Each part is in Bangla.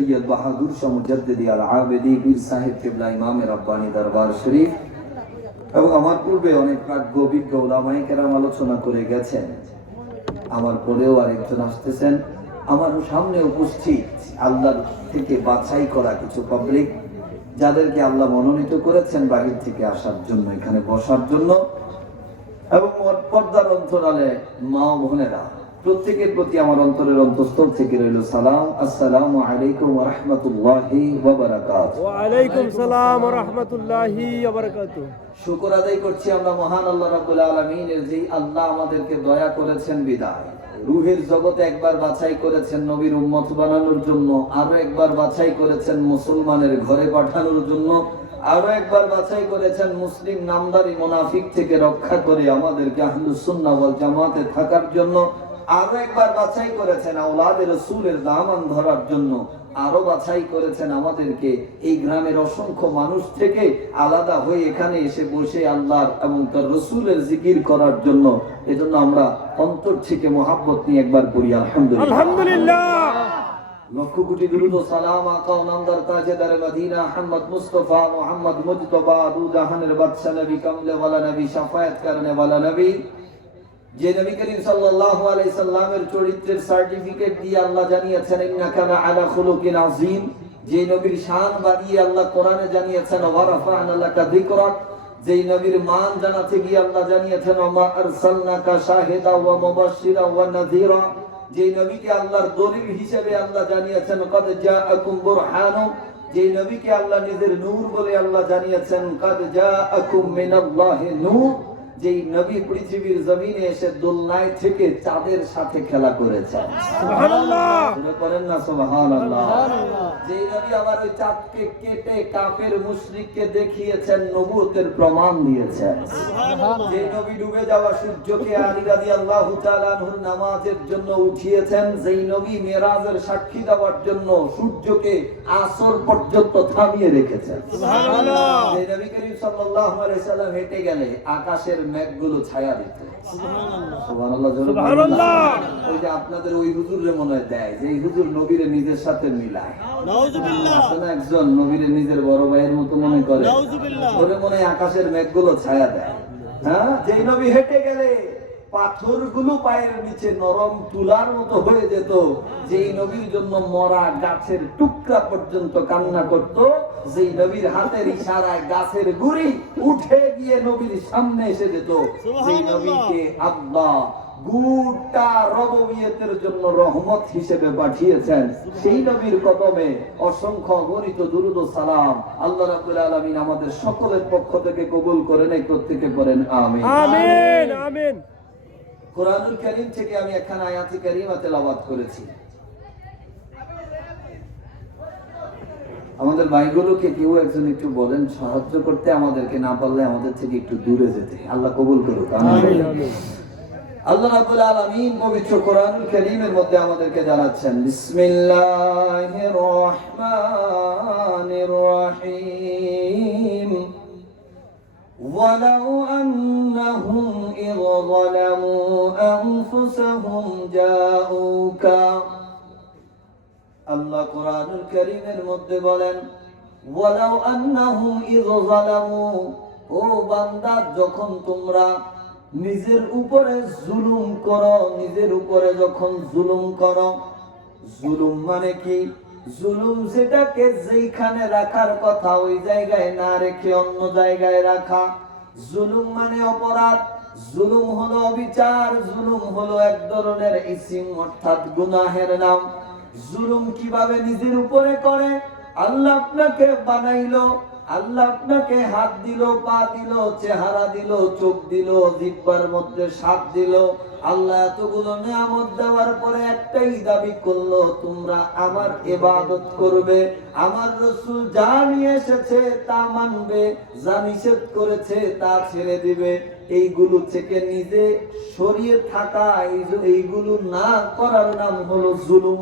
সৈয়দ বাহাদুর শাহ মুজাদ্দিদি আল আবেদি পীর সাহেব কিবলা ইমামে রাব্বানি দরবার শরীফ এবং আমার পূর্বে অনেক প্রাজ্ঞ বিজ্ঞ উলামায়ে কেরাম আলোচনা করে গেছেন। আমার পরেও আরেকজন আসতেছেন। আমার সামনে উপস্থিত আল্লাহর থেকে বাছাই করা কিছু পাবলিক, যাদেরকে আল্লাহ মনোনীত করেছেন বাহির থেকে আসার জন্য, এখানে বসার জন্য, এবং পর্দার অন্তরালে মা বোনেরা, প্রত্যেকের প্রতি আমার অন্তরের অন্তঃস্থল থেকে রইল সালাম। আসসালামু আলাইকুম ওয়া রাহমাতুল্লাহি ওয়া বারাকাতুহু। ওয়া আলাইকুম সালাম ওয়া রাহমাতুল্লাহি ওয়া বারাকাতুহু। শুকর আদায় করছি আমরা মহান আল্লাহ রাব্বুল আলামিনের, যে আল্লাহ আমাদেরকে দয়া করেছেন বিদায় রুহের জগতে একবার বাছাই করেছেন নবীর উম্মত বানানোর জন্য, আরো একবার বাছাই করেছেন মুসলমানের ঘরে পাঠানোর জন্য, আরো একবার বাছাই করেছেন মুসলিম নামদারি মুনাফিক থেকে রক্ষা করে আমাদেরকে আহলুস সুন্নাহ ওয়াল জামাতে থাকার জন্য, আরো একবার বাছাই করেছেন আওলাদে রাসূলের দামান ধরার জন্য, আরো বাছাই করেছেন আমাদেরকে এই গ্রামের অসংখ্য মানুষ থেকে আলাদা হয়ে এখানে এসে বসে আল্লাহর এবং তার রাসূলের জিকির করার জন্য। এজন্য আমরা অন্তর থেকে মহব্বত নিয়ে একবার পড়ি আলহামদুলিল্লাহ। আলহামদুলিল্লাহ। লক্ষ কোটি দুরূদ ও সালাম আকা ও নামদার তাজেদার মদিনা মুহাম্মদ মুস্তাফা মুহাম্মদ মুজতবা দু জাহানের বাদশা নবী কামলে ওয়ালা নবী শাফায়াত করনে ওয়ালা নবী, যে নবী করিম সাল্লাল্লাহু আলাইহি সাল্লামের চরিত্রের সার্টিফিকেট দিয়ে আল্লাহ জানিয়েছেন ইন্নাকা আলা খুলুকিন আযীম, যে নবীর শান বাড়িয়ে আল্লাহ কোরআনে জানিয়েছেন ওয়া রাফা'না লাকা যিকরাক, যে নবীর মান জানাতে গিয়ে আল্লাহ জানিয়েছেন ওয়া আরসালনাকা শাহিদা ওয়া মুবাশশিরা ওয়া নাযীরা, যে নবীকে আল্লাহর দলিল হিসেবে আল্লাহ জানিয়েছেন কাদ জাআকুম বুরহানু, যে নবীকে আল্লাহ নিজের নূর বলে আল্লাহ জানিয়েছেন কাদ জাআকুম মিনাল্লাহি নূর, যেই নবী পৃথিবীর জমিনে এসে দোলনায় থেকে চাঁদের সাথে খেলা করেছেন। সুবহানাল্লাহ। করেন না সুবহানাল্লাহ। যেই নবী আবার ওই চাঁদকে কেটে কাফের মুশরিককে দেখিয়েছেন, নবুয়তের প্রমাণ দিয়েছেন। যেই নবী ডুবে যাওয়া সূর্যকে আলী রাদিয়াল্লাহু তাআলা আনহুর নামাজের জন্য উঠিয়েছেন, যেই নবী মেরাজের সাক্ষী দেওয়ার জন্য সূর্যকে আসর পর্যন্ত থামিয়ে রেখেছেন। সুবহানাল্লাহ। যেই নবী করিম সাল্লাল্লাহু আলাইহি সাল্লাম হেঁটে গেলে আকাশের মেঘগুলো ছায়া দিত। সুবহানাল্লাহ। সুবহানাল্লাহ। ওই যে আপনাদের ওই হুজুরে মনে হয় দেয় যে এই হুজুর নবীরে নিজের সাথে মিলায়। নাউজুবিল্লাহ। আসলে একজন নবীরে নিজের বড় ভাইয়ের মতো মনে করে। নাউজুবিল্লাহ। ওরে মনে হয় আকাশের মেঘগুলো ছায়া দেয়। হ্যাঁ, যেই নবী হেঁটে গেলে পাথরগুলো পায়ের নিচে নরম তুলার মতো হয়ে যেত, যেই নবীর জন্য মরা গাছের টুকরা পর্যন্ত কান্না করত, যেই নবীর হাতের ইশারায় গাছের গুড়ি উঠে গিয়ে নবীর সামনে এসে যেত, যেই নবীকে আল্লাহ গোটা রববিয়তের জন্য রহমত হিসেবে পাঠিয়েছেন, সেই নবীর কদমে অসংখ্য গণিত দুরূদ ও সালাম আল্লাহ রাব্বুল আলামিন আমাদের সকলের পক্ষ থেকে কবুল করেন। এই প্রত্যেকে করেন আমিন আমিন আমিন। কোরআনুল কারীম থেকে আমি একখানা আয়াতে কারীমা তেলাওয়াত করেছি। আমাদের ভাইগুলোকে কেউ একজন একটু বলেন সাহায্য করতে, আমাদেরকে না পারলে আমাদের থেকে একটু দূরে যেতে। আল্লাহ কবুল করুক। আমিন। আল্লাহ রাব্বুল আলামিন পবিত্র কোরআনুল কারীমের মধ্যে আমাদেরকে জানাচ্ছেন বিসমিল্লাহির রহমানির রহিম ولو أنهم إذ ظلموا أنفسهم جاءوك। আল্লাহ কোরআনুল কারীমের মধ্যে বলেন ওয়ালাউ আন্নাহুম ইয যালামু, ও বান্দা যখন তোমরা নিজের উপরে জুলুম করো, নিজের উপরে যখন জুলুম করো, জুলুম মানে কি? জুলুম যেটাকে যেখানে রাখার কথা ওই জায়গায় না রেখে অন্য জায়গায় রাখা। জুলুম মানে অপরাধ, জুলুম হলো অবিচার, জুলুম হলো এক ধরনের ইসিম অর্থাৎ গুনাহের নাম। জুলুম কিভাবে নিজের উপরে করে? আল্লাহ আপনাকে বানাইলো, আল্লাহ আপনাকে হাত দিল, পা দিল, চেহারা দিল, চোখ দিল, জিহ্বার মধ্যে স্বাদ দিল। আল্লাহ এতগুলো নিয়ামত দেওয়ার পরে একটাই দাবি করলো, তোমরা আমার ইবাদত করবে, আমার রাসূল যা নিয়ে এসেছে তা মানবে, যা নিষেধ করেছে তা ছেড়ে দিবে। এইগুলো থেকে নিজে সরিয়ে থাকা, এইগুলো না করার নাম হলো জুলুম।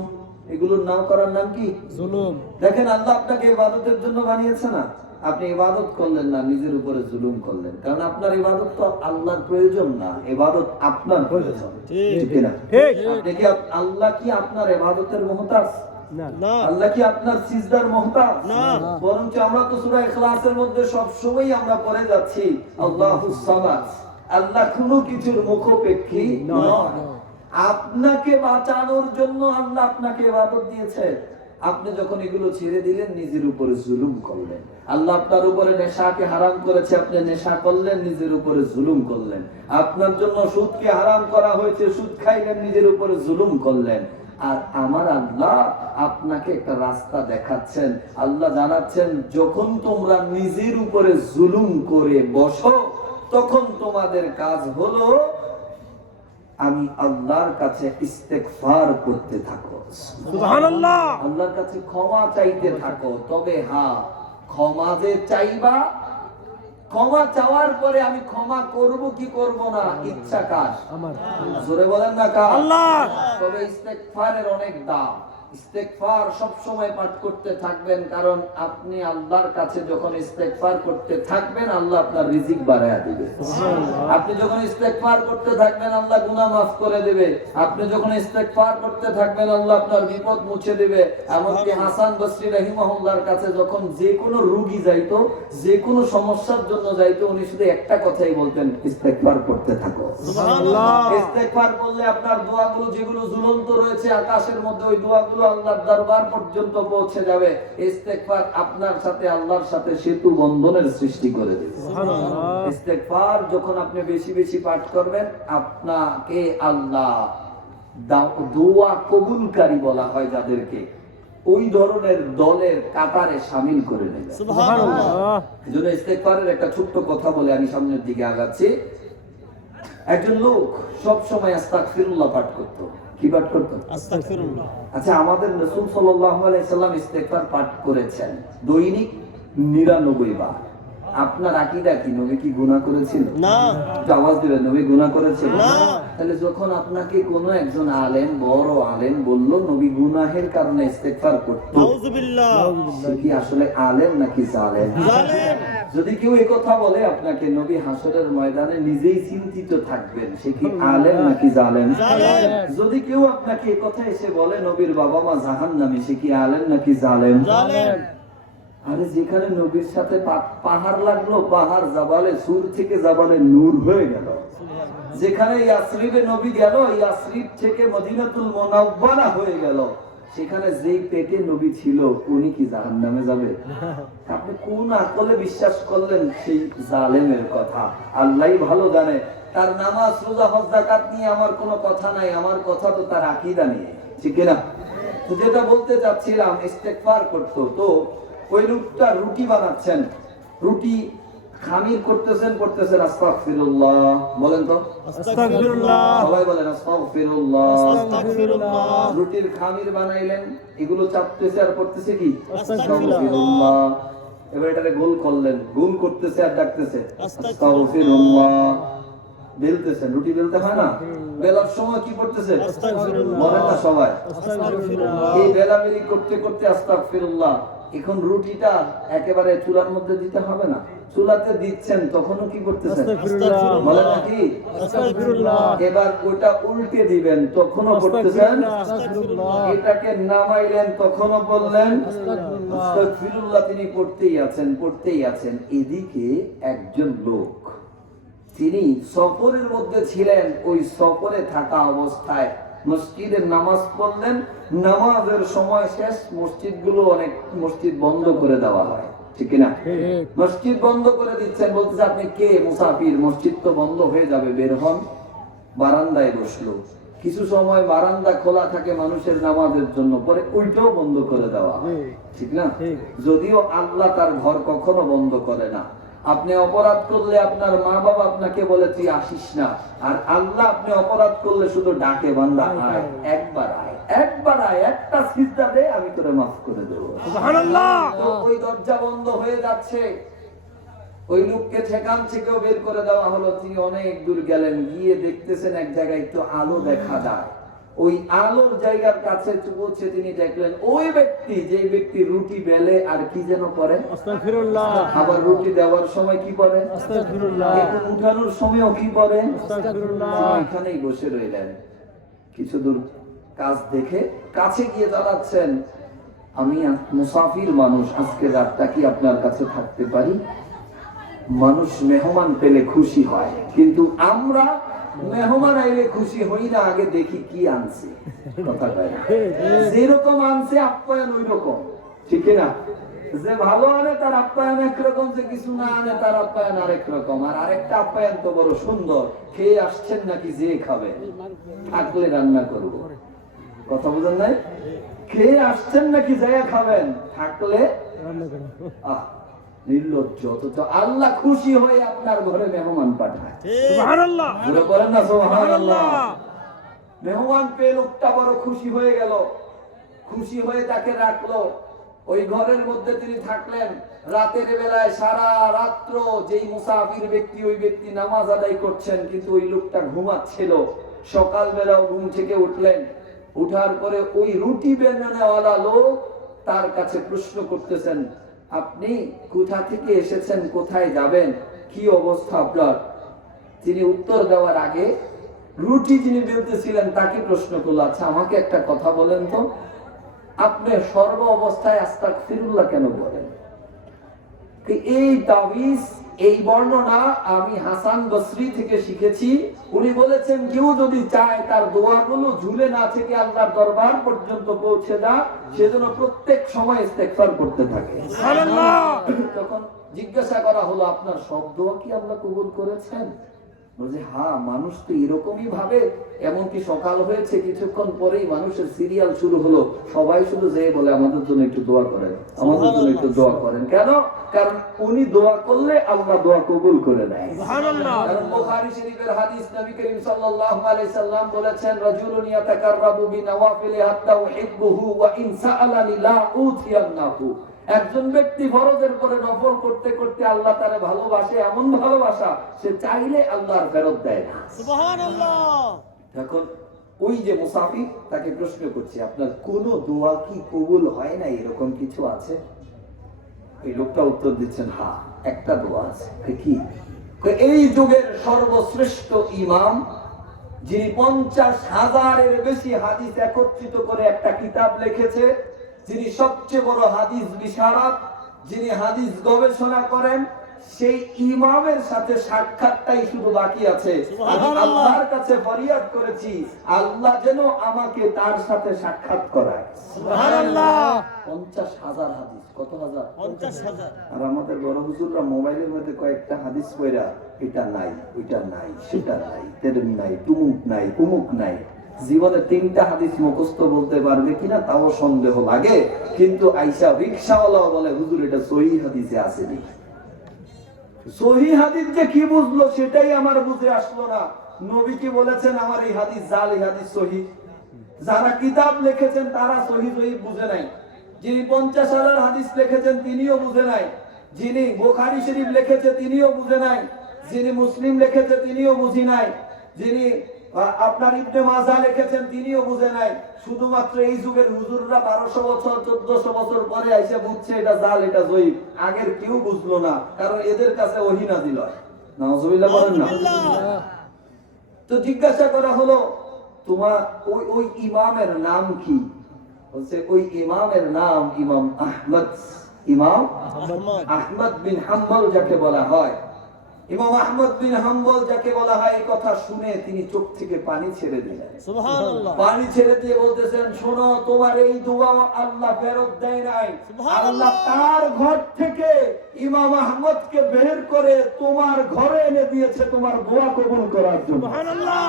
এগুলোর নাম করার নাম কি? জুলুম। দেখেন আল্লাহ আপনাকে ইবাদতের জন্য বানিয়েছে না, আপনি ইবাদত করলেন না, নিজের উপরে জুলুম করলেন। কারণ আপনার ইবাদত তো আল্লাহর প্রয়োজন না, ইবাদত আপনার প্রয়োজন। ঠিক না? আপনি কি আল্লাহ কি আপনার ইবাদতের মুহতাজ? না আল্লাহ কি আপনার সিজদার মুহতাজ? না। বরঞ্চ আমরা তো সূরা ইখলাসের মধ্যে সব সময় আমরা পড়ে যাচ্ছি আল্লাহুস সামাদ, আল্লাহ কোনো কিছুর মুখাপেক্ষী নয়। আপনাকে বাঁচানোর জন্য আল্লাহ আপনাকে ইবাদত দিয়েছে। আপনি যখন এগুলো ছেড়ে দিলেন, নিজের উপরে জুলুম করলেন। আল্লাহ আপনার উপরে নেশাকে হারাম করেছে, আপনি নেশা করলেন, নিজের উপরে জুলুম করলেন। আপনার জন্য সুদকে হারাম করা হয়েছে, সুদ খাইলেন, নিজের উপরে জুলুম করলেন। আর আমার আল্লাহ আপনাকে একটা রাস্তা দেখাচ্ছেন। আল্লাহ জানাচ্ছেন, যখন তোমরা নিজের উপরে জুলুম করে বসো, তখন তোমাদের কাজ হলো আমি আল্লাহর কাছে ইস্তেগফার করতে থাকো, সুবহানাল্লাহ, আল্লাহর কাছে ক্ষমা চাইতে থাকো। তবে হ্যাঁ, ক্ষমা যে চাইবা, ক্ষমা চাওয়ার পরে আমি ক্ষমা করব কি করব না, ইচ্ছা কার? আমার জোরে বলেন না কার? আল্লাহ। তবে ইস্তেগফারের অনেক দাম। ইস্তেগফার সব সময় পাঠ করতে থাকবেন, কারণ আপনি আল্লাহর কাছে যখন ইস্তেগফার করতে থাকবেন, আল্লাহ আপনার রিজিক বাড়ায়া দিবে। আপনি যখন ইস্তেগফার করতে থাকবেন, আল্লাহ গুনাহ মাফ করে দিবে। আপনি যখন ইস্তেগফার করতে থাকবেন, আল্লাহ আপনার বিপদ মুছে দিবে। এমনকি হাসান বসরি রাহিমাহুল্লাহর কাছে যখন যে কোনো রোগী যাইতো, যে কোনো সমস্যার জন্য যাইতো, উনি শুধু একটা কথাই বলতেন, ইস্তেগফার করতে থাকো। সুবহানাল্লাহ। ইস্তেগফার করলে আপনার দোয়াগুলো যেগুলো ঝুলন্ত রয়েছে আকাশের মধ্যে, ওই দোয়াগুলো আল্লাহর দরবার পর্যন্ত পৌঁছে যাবে। ইস্তেগফার আপনার সাথে আল্লাহর সাথে সেতু বন্ধনের সৃষ্টি করে দেবে। সুবহানাল্লাহ। ইস্তেগফার যখন আপনি বেশি বেশি পাঠ করবেন, আপনাকে আল্লাহ দোয়া কবুলকারী বলা হয় যাদেরকে, ওই ধরনের দলের কাতারে শামিল করে নেবে। সুবহানাল্লাহ। এজন্য ইস্তেগফারের একটা ছোট্ট কথা বলে আমি সামনের দিকে আগাচ্ছি। একজন লোক সব সময় আস্তাগফিরুল্লাহ পাঠ করত। কি পাঠ করত? আস্তাগফিরুল্লাহ। আচ্ছা, আমাদের রাসূল সাল্লাল্লাহু আলাইহি সাল্লাম ইস্তেগফার পাঠ করেছেন দৈনিক 99 বার। আপনার আকীদা কি, নবী কি গুনাহ করেছিল? না। একটু আওয়াজ দিবেন, নবী গুনাহ করেছিল? না। তাহলে যখন আপনাকে কোনো একজন আলেম, বড় আলেম বলল নবী গুনাহের কারণে ইস্তেগফার করত, নাউযুবিল্লাহ। সে কি আসলে আলেম নাকি জালেম? জালেম। যদি কেউ এই কথা বলে আপনাকে, নবী হাসরের ময়দানে নিজেই চিন্তিত থাকবেন, সে কি আলেম নাকি জালেম? জালেম। যদি কেউ আপনাকে এই কথা এসে বলে নবীর বাবা মা জাহান্নামী, সে কি আলেম নাকি জালেম? জালেম। আরে যেখানে নবীর সাথে পাহাড় লাগলো, পাহাড় জাবালে সুর থেকে জাবালে নূর হয়ে গেল। যেখানে ইয়াসরিবে নবী গেল, ইয়াসরিব থেকে মদিনাতুল মুনাওয়ারা হয়ে গেল। সেখানে যেই পেটে নবী ছিল, উনি কি জাহান্নামে যাবে? আপনি কোন আকলে বিশ্বাস করলেন সেই জালেমের কথা? আল্লাহই ভালো জানে। তার নামাজ, রোজা, হজ, যাকাত নিয়ে আমার কোনো কথা নাই, আমার কথা তো তার আকীদা নিয়ে, ঠিক না? তো যেটা বলতে চাচ্ছিলাম, ইস্তেগফার করতো। তো ওই লোকটা রুটি বানাচ্ছেন, রুটি খামির করতেছেন, আস্তাগফিরুল্লাহ বলেন তো, আস্তাগফিরুল্লাহ। সবাই বলেন আস্তাগফিরুল্লাহ। আস্তাগফিরুল্লাহ। রুটির খামির বানাইলেন, এগুলো চাপতেছে আর করতেছে কি? আস্তাগফিরুল্লাহ। এবার এটারে গোল করলেন, গোল করতেছে আর ডাকতেছে আস্তাগফিরুল্লাহ। আস্তাগফিরুল্লাহ। বেলতেছেন, রুটি বেলতে হয় না, বেলার সময় কি করতেছে? আস্তাগফিরুল্লাহ। বলেন না সবাই, আস্তাগফিরুল্লাহ। এই বেলাবেলি করতে করতে আস্তাগফিরুল্লাহ। এখন রুটিটা একেবারে চুলার মধ্যে দিতে হবে না, চুলাতে দিচ্ছেন, তখনও কি করতেছেন? আস্তাগফিরুল্লাহ। বলেন নাকি? আস্তাগফিরুল্লাহ। এবার ওটা উল্টে দিবেন, তখনও করতেছেন। আস্তাগফিরুল্লাহ। এটাকে নামাইলেন, তখনও বললেন আস্তাগফিরুল্লাহ। আস্তাগফিরুল্লাহ। তিনি পড়তেই আছেন, পড়তেই আছেন। এদিকে একজন লোক, তিনি সফরের মধ্যে ছিলেন, ওই সফরে থাকা অবস্থায় মসজিদে নামাজ পড়লেন। নামাজের সময় শেষ, মসজিদগুলো অনেক মসজিদ বন্ধ করে দেওয়া হয়, ঠিক না? ঠিক। মসজিদ বন্ধ করে দিচ্ছেন, বলতেছে আপনি কে? মুসাফির, মসজিদ তো বন্ধ হয়ে যাবে, বের হন। বারান্দায় বসলো। কিছু সময় বারান্দা খোলা থাকে মানুষের নামাজের জন্য, পরে ওইটাও বন্ধ করে দেওয়া হয়, ঠিক না? যদিও আল্লাহ তার ঘর কখনো বন্ধ করে না। আপনি অপরাধ করলে আপনার মা বাবা আপনাকে বলে তুই আসিস না, আর আল্লাহ আপনি অপরাধ করলে শুধু ডাকে, বান্দা আয়, একবার আয়, একবার আয়, একটা সিজদা দে, আমি তোরে মাফ করে দেবো। সুবহানাল্লাহ। তো ওই দরজা বন্ধ হয়ে যাচ্ছে, ওই লোককে সেখান থেকেও বের করে দেওয়া হলো। তিনি অনেক দূর গেলেন, গিয়ে দেখতেছেন এক জায়গায় একটু আলো দেখা যায়। ওই আলোর জায়গার কাছে পৌঁছে তিনি দেখলেন ওই ব্যক্তি, যে ব্যক্তি রুটি বেলে আর কি যেন করে, আস্তাগফিরুল্লাহ। আবার রুটি দেওয়ার সময় কি করে, আস্তাগফিরুল্লাহ। এখন উঠানোর সময়ও কি করে, আস্তাগফিরুল্লাহ। এখানেই বসে রইলেন। কিছু দূর কাজ দেখে কাছে গিয়ে দাঁড়াচ্ছেন, আমি মুসাফির মানুষ, আজকে রাতটা কি আপনার কাছে থাকতে পারি? মানুষ মেহমান পেলে খুশি হয়, কিন্তু আমরা মেহমান আইলে খুশি হই না, আগে দেখি কি আনছে। কথা কয় না? যেরকম আনছে আপ্যায়ন ওই রকম, ঠিক না? যে ভালো আনে তার আপ্যায়ন একরকম, যে কিছু না আনে তার আপ্যায়ন আরেক রকম। আর আরেকটা আপ্যায়ন তো বড় সুন্দর, খেয়ে আসছেন নাকি যে খাবে, থাকলে রান্না করব। কথা বুঝেন নাই? খেয়ে আসছেন নাকি জায়গা খাবেন, থাকলে নির্লজ্জ। অথচ আল্লাহ খুশি হয়ে আপনার ঘরে মেহমান পাঠায়। সুবহানাল্লাহ, জোরে বলেন না সুবহানাল্লাহ। মেহমান পেয়ে লোকটা বড় খুশি হয়ে গেল, খুশি হয়ে তাকে রাখলো ওই ঘরের মধ্যে। তিনি থাকলেন রাতের বেলায়, সারা রাত্র যেই মুসাফির ব্যক্তি, ওই ব্যক্তি নামাজ আদায় করছেন, কিন্তু ওই লোকটা ঘুমাচ্ছিল। সকাল বেলাও ঘুম থেকে উঠলেন, উঠার পরে ওই রুটি বেনানেওয়ালা লোক তার কাছে প্রশ্ন করতেছেন, আপনি কোথা থেকে এসেছেন, কোথায় যাবেন, কি অবস্থা আপনার? তিনি উত্তর দেওয়ার আগে রুটি যিনি বেলতেছিলেন তাকে প্রশ্ন করলো, আচ্ছা আমাকে একটা কথা বলেন তো, আপনি সর্ব অবস্থায় আস্তাগফিরুল্লাহ কেন বলেন? এই তাবিজ, এই বর্ণনা আমি হাসান বসরি থেকে শিখেছি। উনি বলেছেন, কেউ যদি চায় তার দোয়াগুলো ঝুলে না থেকে আল্লাহর দরবার পর্যন্ত পৌঁছে দেয়, সেজন্য প্রত্যেক সময় ইস্তেগফার করতে থাকে। সুবহানাল্লাহ। তখন জিজ্ঞাসা করা হলো, আপনার সব দোয়া কি আল্লাহ কবুল করেছেন? বলছে, হ্যাঁ, মানুষ তো এরকমই ভাবে। এমনকি সকাল হয়েছে, কিছুক্ষণ পরেই মানুষের সিরিয়াল শুরু হলো, সবাই শুধু যে বলে আমাদের জন্য একটু দোয়া করেন, আমাদের জন্য একটু দোয়া করেন। কেন? কারণ উনি দোয়া করলে আল্লাহ দোয়া কবুল করে নেয়। সুবহানাল্লাহ। কারণ বুখারী শরীফের হাদিস, নবী করিম সাল্লাল্লাহু আলাইহি সাল্লাম বলেছেন, রাজুলুন ইয়াতাকাররাবু বিনওয়াফিলি হাত্তা উহিব্বুহু ওয়া ইন সাআলানি লা উতিয়ান্নাহু। একজন ব্যক্তি ফরজের পরে নফল করতে করতে আল্লাহ তারে ভালোবাসে, এমন ভালোবাসা সে চাইলে আল্লাহর ফেরত দেয় না। সুবহানাল্লাহ। এখন ওই যে মুসাফির, তাকে প্রশ্ন করছে, আপনার কোন দোয়া কি কবুল হয় না, এরকম কিছু আছে? এই লোকটা উত্তর দিচ্ছেন, হ্যাঁ, একটা দোয়া আছে। কি? এই যুগের সর্বশ্রেষ্ঠ ইমাম, যিনি 50,000-এর বেশি হাদিস একত্রিত করে একটা কিতাব লিখেছে, যিনি সবচেয়ে বড় হাদিস বিশারদ, যিনি হাদিস গবেষণা করেন, সেই ইমামের সাথে সাক্ষাৎটাই শুধু বাকি আছে। আমি আল্লাহর কাছে ফরিয়াদ করেছি, আল্লাহ যেন আমাকে তার সাথে সাক্ষাৎ করায়। সুবহানাল্লাহ। 50,000 হাদিস। কত হাজার? 50,000। আর আমাদের বড় হুজুররা মোবাইলের মধ্যে কয়েকটা হাদিস পড়া, এটা নাই, ওইটা নাই, সেটা নাই, তেরমি নাই, তুমুক নাই, উমুক নাই। জীবনে 3টা হাদিস মুখস্থ বলতে পারবে কিনা তাও সন্দেহ লাগে। কিন্তু আইসা রিকশাওয়ালা বলে, হুজুর এটা সহিহ হাদিসে আসেনি। সহিহ হাদিস যে কি বুঝলো সেটাই আমার বুঝে আসলো না। নবী কি বলেছেন আমার এই হাদিস জাল, এই হাদিস সহিহ? যারা কিতাব লিখেছেন তারা সহিহ বুঝে নাই। যিনি 50,000 হাদিস লিখেছেন তিনিও বুঝে নাই। যিনি বুখারী শরীফ লিখেছে তিনিও বুঝে নাই। যিনি মুসলিম লিখেছে তিনিও বুঝি নাই। যিনি আপনার ইবনে মাজাহ লিখেছেন তিনিও বুঝে নাই। শুধুমাত্র এই যুগের হুজুররা 1200 বছর 1400 বছর পরে এসে বুঝছে এটা জাল, এটা জয়ীফ। আগের কেউ বুঝলো না, কারণ এদের কাছে ওহী নাযিল হয়। নাউযুবিল্লাহ বলেন না। তো জিজ্ঞাসা করা হলো, তোমার ওই ইমামের নাম কি? বলছে, ওই ইমামের নাম ইমাম আহমদ। ইমাম আহমদ বিন হাম্বল যাকে বলা হয়, ইমাম আহমদ বিন হাম্বল যাকে বলা হয়, এই কথা শুনে তিনি চোখ থেকে পানি ছেড়ে দিলেন। সুবহানাল্লাহ। পানি ছেড়ে দিয়ে বলতেছেন, শোনো, তোমার এই দোয়া আল্লাহ ফেরত দেয় নাই। আল্লাহ তার ঘর থেকে ইমাম আহমদকে বের করে তোমার ঘরে এনে দিয়েছে তোমার দোয়া কবুল করার জন্য। সুবহানাল্লাহ।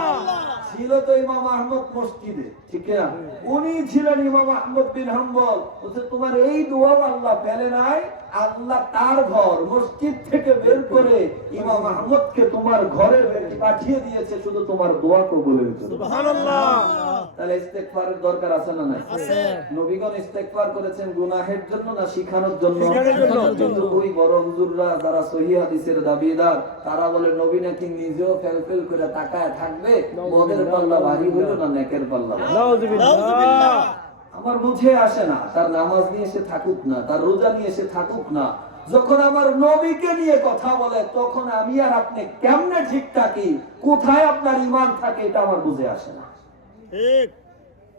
ছিল তো ইমাম আহমদ মসজিদে, ঠিক না? উনি ছিলেন ইমাম আহমদ বিন হাম্বল। বলছে, তোমার এই দোয়া আল্লাহ ফেলে নাই, আল্লাহ তার ঘর মসজিদ থেকে বের করে ইমাম আহমদকে তোমার ঘরে পাঠিয়ে দিয়েছে শুধু তোমার দোয়া কবুলের জন্য। সুবহানাল্লাহ। তাহলে ইস্তেগফারের দরকার আছে না নাই? আছে। নবীগণ ইস্তেগফার করেছেন গুনাহের জন্য না শিখানোর জন্য? কিন্তু ওই বড় হুজুররা যারা সহিহ হাদিসের দাবিদার, তারা বলে নবী নাকি নিজেও ফেলফেল করে তাকায় থাকবে, মদের পাল্লা ভারী হলো না নেকের পাল্লা? নাউযুবিল্লাহ। আমার বুঝে আসে না, তার নামাজ নিয়ে এসে থাকুক না, তার রোজা নিয়ে এসে থাকুক না, যখন আমার নবীকে নিয়ে কথা বলে তখন আমি আর আপনি কেমনে ঠিক থাকি, কোথায় আপনার ঈমান থাকে, এটা আমার বুঝে আসে না। ঠিক।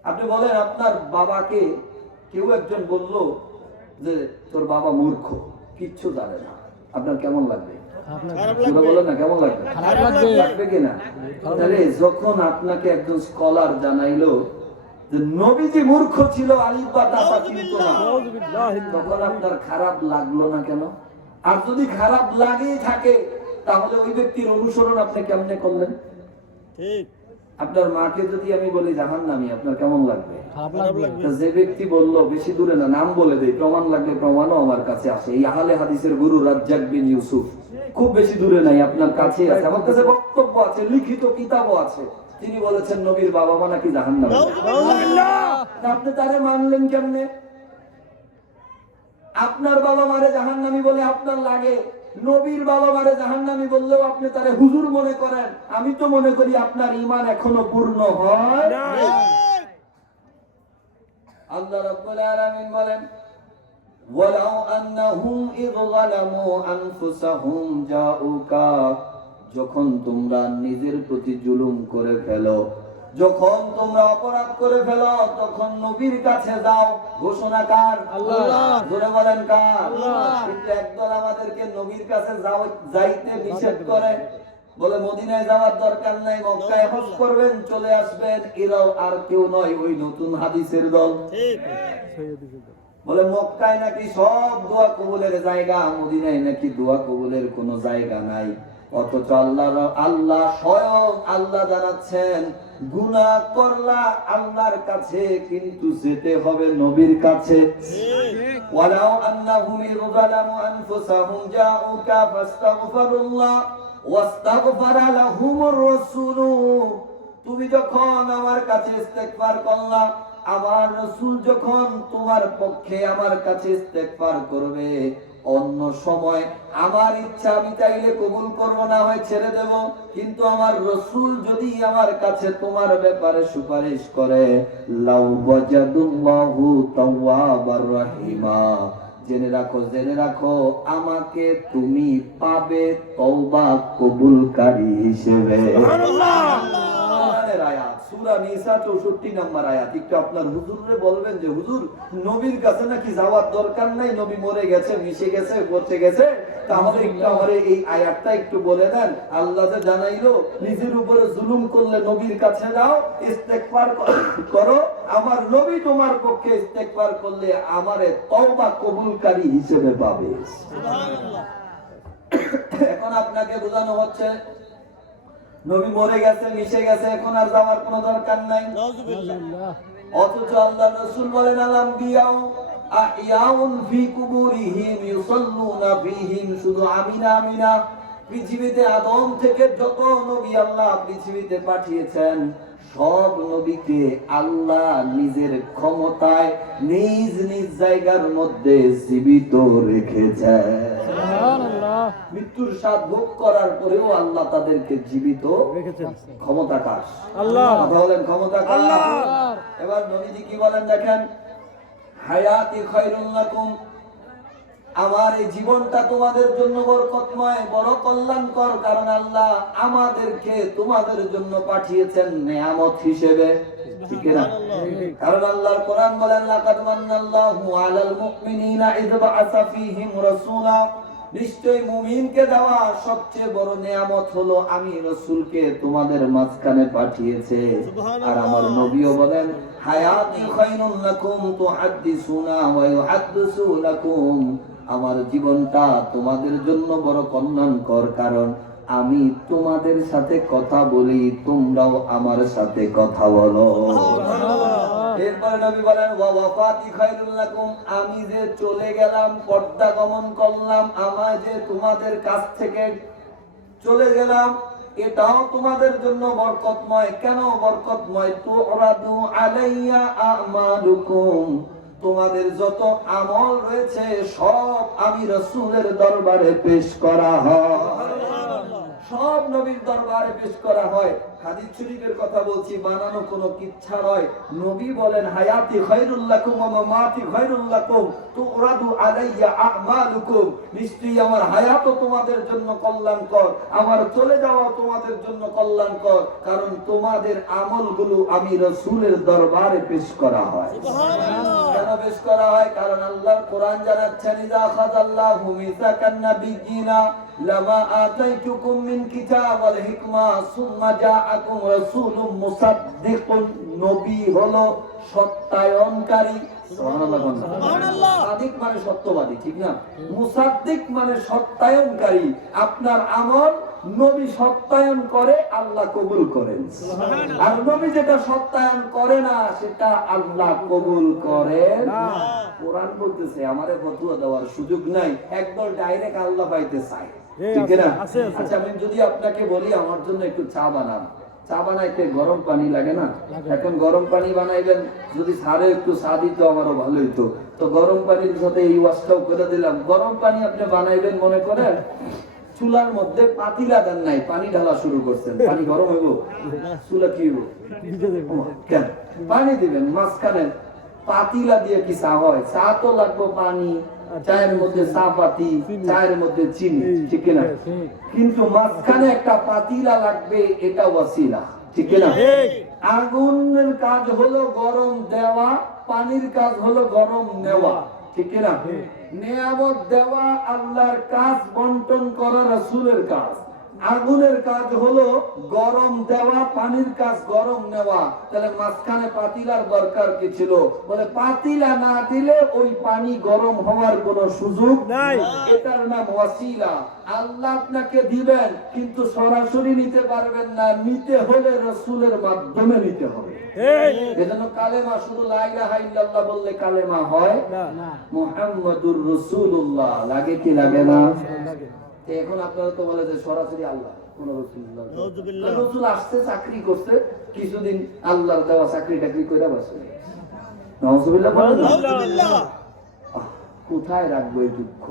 আপনি বলেন, আপনার বাবাকে কেউ একজন বলল যে তোর বাবা মূর্খ, কিচ্ছু জানে না, আপনার কেমন লাগবে? বলেন না, কেমন লাগবে? লাগবে কিনা? তাহলে যখন আপনাকে একজন স্কলার জানাইলো যে নবীজি মূর্খ ছিল, আলিফ বা তাসা চিনতো না, তখন আপনার খারাপ লাগলো না কেন? আর যদি খারাপ লাগেই থাকে তাহলে ওই ব্যক্তির অনুসরণ আপনি কেমনে করলেন? ঠিক। আপনার মাকে যদি আমি বলি জাহান্নামী, আপনার কেমন লাগবে? যে ব্যক্তি বলল, বেশি দূরে না, নাম বলে দেই, প্রমাণ লাগবে, প্রমাণও আমার কাছে আছে। এই আহলে হাদিসের গুরু রাজ্জাক বিন ইউসুফ, খুব বেশি দূরে নাই, আপনার কাছে আছে, আমার কাছে বক্তব্য আছে, লিখিত কিতাবও আছে। তিনি বলেছেন নবীর বাবা মা নাকি জাহান্নামী। আপনি তারে মানলেন কেমনে? আপনার বাবা মারে জাহান্নামী বলে আপনার লাগে, নবীর বাবা মারে জাহান্নামী বললেও আপনি তারে হুজুর মনে করেন। আমি তো মনে করি আপনার ঈমান এখনো পূর্ণ হয় নাই। আল্লাহ রাব্বুল আলামিন বলেন, ওয়ালাউ আন্নাহুম ইয যালামু আনফুসাহুম জাউকা, যখন তোমরা নিজের প্রতি জুলুম করে ফেলো, যখন তোমরা অপরাধ করে ফেলো, তখন নবীর কাছে যাও। ঘোষণা কার? আল্লাহ। জোরে বলেন কার? আল্লাহ। কিন্তু একদল আমাদেরকে নবীর কাছে যাইতে নিষেধ করে, বলে মদিনায় যাওয়ার দরকার নাই, মক্কায় হজ করবেন, চলে আসবেন। এরাও আর কেউ নয়, ওই নতুন হাদিসের দল। ঠিক। বলে মক্কায় নাকি সব দোয়া কবুলের জায়গা, মদিনায় নাকি দোয়া কবুলের কোনো জায়গা নাই। অথচ আল্লাহ স্বয়ং আল্লাহ জানাচ্ছেন, গুনাহ করলা আল্লাহর কাছে, কিন্তু যেতে হবে নবীর কাছে। ওয়ালাউ আন্নাহুম যালামু আনফুসাহুম জাউকা ফাস্তাগফিরুল্লাহ ওয়াস্তাগফারা লাহুমুর রাসূল, তুমি যখন আমার কাছে ইস্তেগফার করলা, আমার রাসূল যখন তোমার পক্ষে আমার কাছে ইস্তেগফার করবে, অন্য সময় আমার ইচ্ছা আমি চাইলে কবুল করব, না হয় ছেড়ে দেব, কিন্তু আমার রাসূল যদি আমার কাছে তোমার ব্যাপারে সুপারিশ করে, লাউ ওয়াজাদুল্লাহু তাওয়াবার রাহিমা, জেনে রাখো আমাকে তুমি পাবে তওবা কবুলকারী হিসেবে। সুবহানাল্লাহ। আয়াত সূরা নিসা 64 নম্বর আয়াত। একটু আপনার হুজুরে বলবেন যে হুজুর নবীর কাছে নাকি যাওয়ার দরকার নাই, নবী মরে গেছে, মিশে গেছে, পচে গেছে, তাহলে একটু আমারে এই আয়াতটা একটু বলে দেন। আল্লাহ যে জানাইলো নিজের উপরে জুলুম করলে নবীর কাছে যাও, ইস্তেগফার করো, আমার নবী তোমার পক্ষে ইস্তেগফার করলে আমারে তওবা কবুলকারী হিসেবে পাবে। সুবহানাল্লাহ। এখন আপনাকে বোঝানো হচ্ছে নবী মরে গেছে, মিশে গেছে, এখন আর যাওয়ার কোনো দরকার নাই। অথচ আল্লাহর রাসূল বলেন, আল আম্বিয়াউ আহইয়াউন ফি কুবুরিহিম ইউসাল্লুনা ফীহিম, শুধু আমিনা আমিনা, পৃথিবীতে আদম থেকে যত নবী আল্লাহ পৃথিবীতে পাঠিয়েছেন, সব নবীকে আল্লাহ নিজের ক্ষমতায় নিজ নিজ জায়গার মধ্যে জীবিত রেখেছেন। সুবহানাল্লাহ। মৃত্যুর স্বাদ ভোগ করার পরেও আল্লাহ তাদেরকে জীবিত রেখেছেন। ক্ষমতা কার? আল্লাহ। কথা বলেন, ক্ষমতা কার? আল্লাহ। এবার নবীজি কি বলেন দেখেন, হায়াতি খায়রুল লাকুম, আমার এই জীবনটা তোমাদের জন্য বরকতময়, বড় কল্যাণকর, কারণ আল্লাহ আমাদেরকে তোমাদের জন্য পাঠিয়েছেন নিয়ামত হিসেবে। ঠিক না? কারণ আল্লাহর কোরআন বলেন, লাকাদ মান্নাল্লাহু আলাল মুমিনিনা ইয বাআসা ফীহিম রাসূলা, নিশ্চয়ই মুমিনকে দেওয়া সবচেয়ে বড় নিয়ামত হলো আমি রাসূলকে তোমাদের মাঝখানে পাঠিয়েছে। আর আমার নবীও বলেন, হায়াতি খায়রুল লাকুম তুহাদ্দিসুনা ওয়া ইউহাদ্দিসু লাকুম, আমার জীবনটা তোমাদের জন্য বড় কল্যাণকর, কারণ আমি তোমাদের সাথে কথা বলি, তোমরাও আমার সাথে কথা বলো। এরপরে নবী বলেন, ওয়া ওয়াফাতি খায়রুল লাকুম, আমি যে চলে গেলাম, পর্দা গমন করলাম, আমার যে তোমাদের কাছ থেকে চলে গেলাম, এটাও তোমাদের জন্য বরকতময়। কেন বরকতময়? তুরাদু আলাইয়া আমালুকুম, তোমাদের যত আমল রয়েছে সব আমি রাসূলের দরবারে পেশ করা হয়, সব নবীর দরবারে পেশ করা হয়। হাদিস শরীফের কথা বলছি, বানানো কোনো কিচ্ছা নয়। নবী বলেন হায়াতি খায়রুল লাকুম ওয়া মামাতি খায়রুল লাকুম তুরাদু আলাইয়া আমালুকুম, নিশ্চয়ই আমার হায়াতও তোমাদের জন্য কল্যাণকর, আমার চলে যাওয়া তোমাদের জন্য কল্যাণকর, কারণ তোমাদের আমলগুলো আমি রাসূলের দরবারে পেশ করা হয়। সুবহানাল্লাহ। কেন পেশ করা হয়? কারণ আল্লাহর কোরআন জানাচ্ছেন ইযা খাযাল্লাহু মিসাকান নাবিয়্যিনা লামা আতাইতুকুম মিন কিতাব ওয়াল হিকমা সুম্মা জাআকুম রাসূলুম মুসাদ্দিকুন, নবী হলো সত্যায়নকারী। সুবহানাল্লাহ। সুবহানাল্লাহ। সাদিক মানে সত্যবাদী, ঠিক না? মুসাদ্দিক মানে সত্যায়নকারী। আপনার আমল নবী সত্যায়ন করে, আল্লাহ কবুল করেন। সুবহানাল্লাহ। আর নবী যেটা সত্যায়ন করে না সেটা আল্লাহ কবুল করেন না। কোরআন বলতেছে আমারে ফতোয়া দেওয়ার সুযোগ নাই, একদল ডাইরেক্ট আল্লাহ পাইতে চায়, ঠিক না? আচ্ছা, আমি যদি আপনাকে বলি আমার জন্য একটু চা বানান, চা বানাইতে গরম পানি লাগে না? এখন গরম পানি বানাইবেন, যদি সারে একটু চা দিত আমারও ভালো হইতো। তো গরম পানির সাথে এই ওয়াশটাও করে দিলাম। গরম পানি আপনি বানাইবেন মনে করেন, চুলার মধ্যে পাতিলা দেন নাই, পানি ঢালা শুরু করছেন, পানি গরম হইব? চুলা কি হইব? কেন পানি দিবেন মাঝখানে? পাতিলা দিয়ে কি চা হয়? চা তো লাগবে পানি, চায়ের মধ্যে চা পাতি, চায়ের মধ্যে চিনি, ঠিক না? কিন্তু মাঝখানে একটা পাতিলা লাগবে, এটা ওয়াসিলা, ঠিক না? আগুনের কাজ হলো গরম দেওয়া, পানির কাজ হলো গরম নেওয়া, ঠিক না? নিয়ামত দেওয়া আল্লাহর কাজ, বন্টন করা রাসূলের কাজ। আগুনের কাজ হলো গরম দেওয়া, পানির কাজ গরম নেওয়া। তাহলে মাঝখানে পাতিলার দরকার কি ছিল? বলে পাতিলা না দিলে ওই পানি গরম হওয়ার কোনো সুযোগ নাই। এটার নাম ওয়াসিলা। আল্লাহ আপনাকে দিবেন কিন্তু সরাসরি নিতে পারবেন না, নিতে হলে রাসূলের মাধ্যমে নিতে হবে। এজন্য কালেমা শুধু লা ইলাহা ইল্লাল্লাহ বললে কালেমা হয় না, মুহাম্মাদুর রাসূলুল্লাহ লাগে কি লাগে না? এখন আপনারা তো বলে যে সরাসরি আল্লাহ, কোন রাসূল আসছে, চাকরি করছে, কিছুদিন আল্লাহর দেওয়া চাকরি টাকরি কইরা বসে। নাউজুবিল্লাহ। কোথায় রাখবো এই দুঃখ?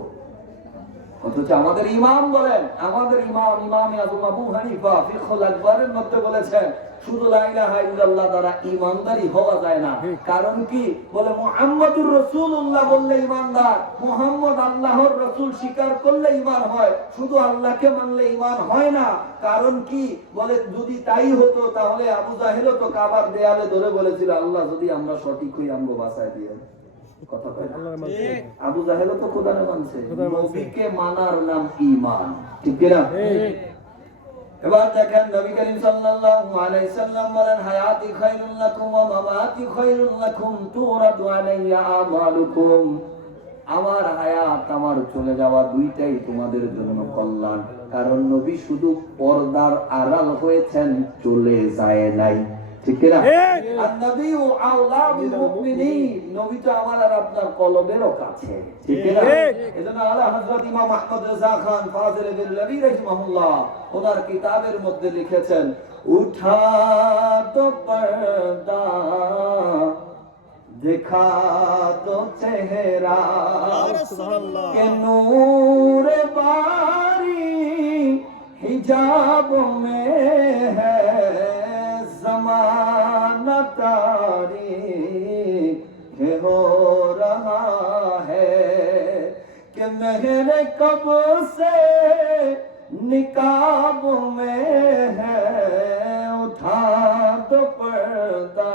অথচ আমাদের ইমাম বলেন, আমাদের ইমাম আযম আবু হানিফা ফিকহুল আকবরের মধ্যে বলেছেন শুধু লা ইলাহা ইল্লাল্লাহ দ্বারা ঈমানদারি হওয়া যায় না। কারণ কি? বলে মুহাম্মাদুর রাসূলুল্লাহ বললে ঈমানদার, মুহাম্মদ আল্লাহর রাসূল স্বীকার করলে ঈমান হয়, শুধু আল্লাহকে মানলে ঈমান হয় না। কারণ কি? বলে যদি তাই হতো তাহলে আবু জাহেলও তো কাবার দেয়ালে ধরে বলেছিল আল্লাহ যদি আমরা সঠিক হই আমগো বাঁচায় দিয়ে। কথা কয় আবু জাহেলও তো খোদারে মানছে। নবীকে মানার নাম ঈমান, ঠিক না? এবার দেখেন নবী করিম সাল্লাল্লাহু আলাইহি সাল্লাম বলেন হায়াতি খায়রুল লাকুম ওয়া মামাতি খায়রুল লাকুম তুরাদু আলাইয়া আমালুকুম, আমার হায়াত আমার চলে যাওয়া দুইটাই তোমাদের জন্য কল্যাণ। কারণ নবী শুধু পর্দার আড়াল হয়েছেন, চলে যায় নাই, ঠিক না? আর নবী আওলা বিল মুমিনিন, নবী তো আমার আর আপনার কলবেরও কাছে, ঠিক না? এজন্য আলা হযরত ইমাম আহমদ রাজা খান ফাজিল বিল্লাহি রাহিমাহুল্লাহ ওনার কিতাবের মধ্যে লিখেছেন উঠা তো পর্দা दिखा दो चेहरा के नूर बारी हिजाब में है ज़माना तारीख़ हो रहा है कि मेरे कब से निकाब में है उठा दो पर्दा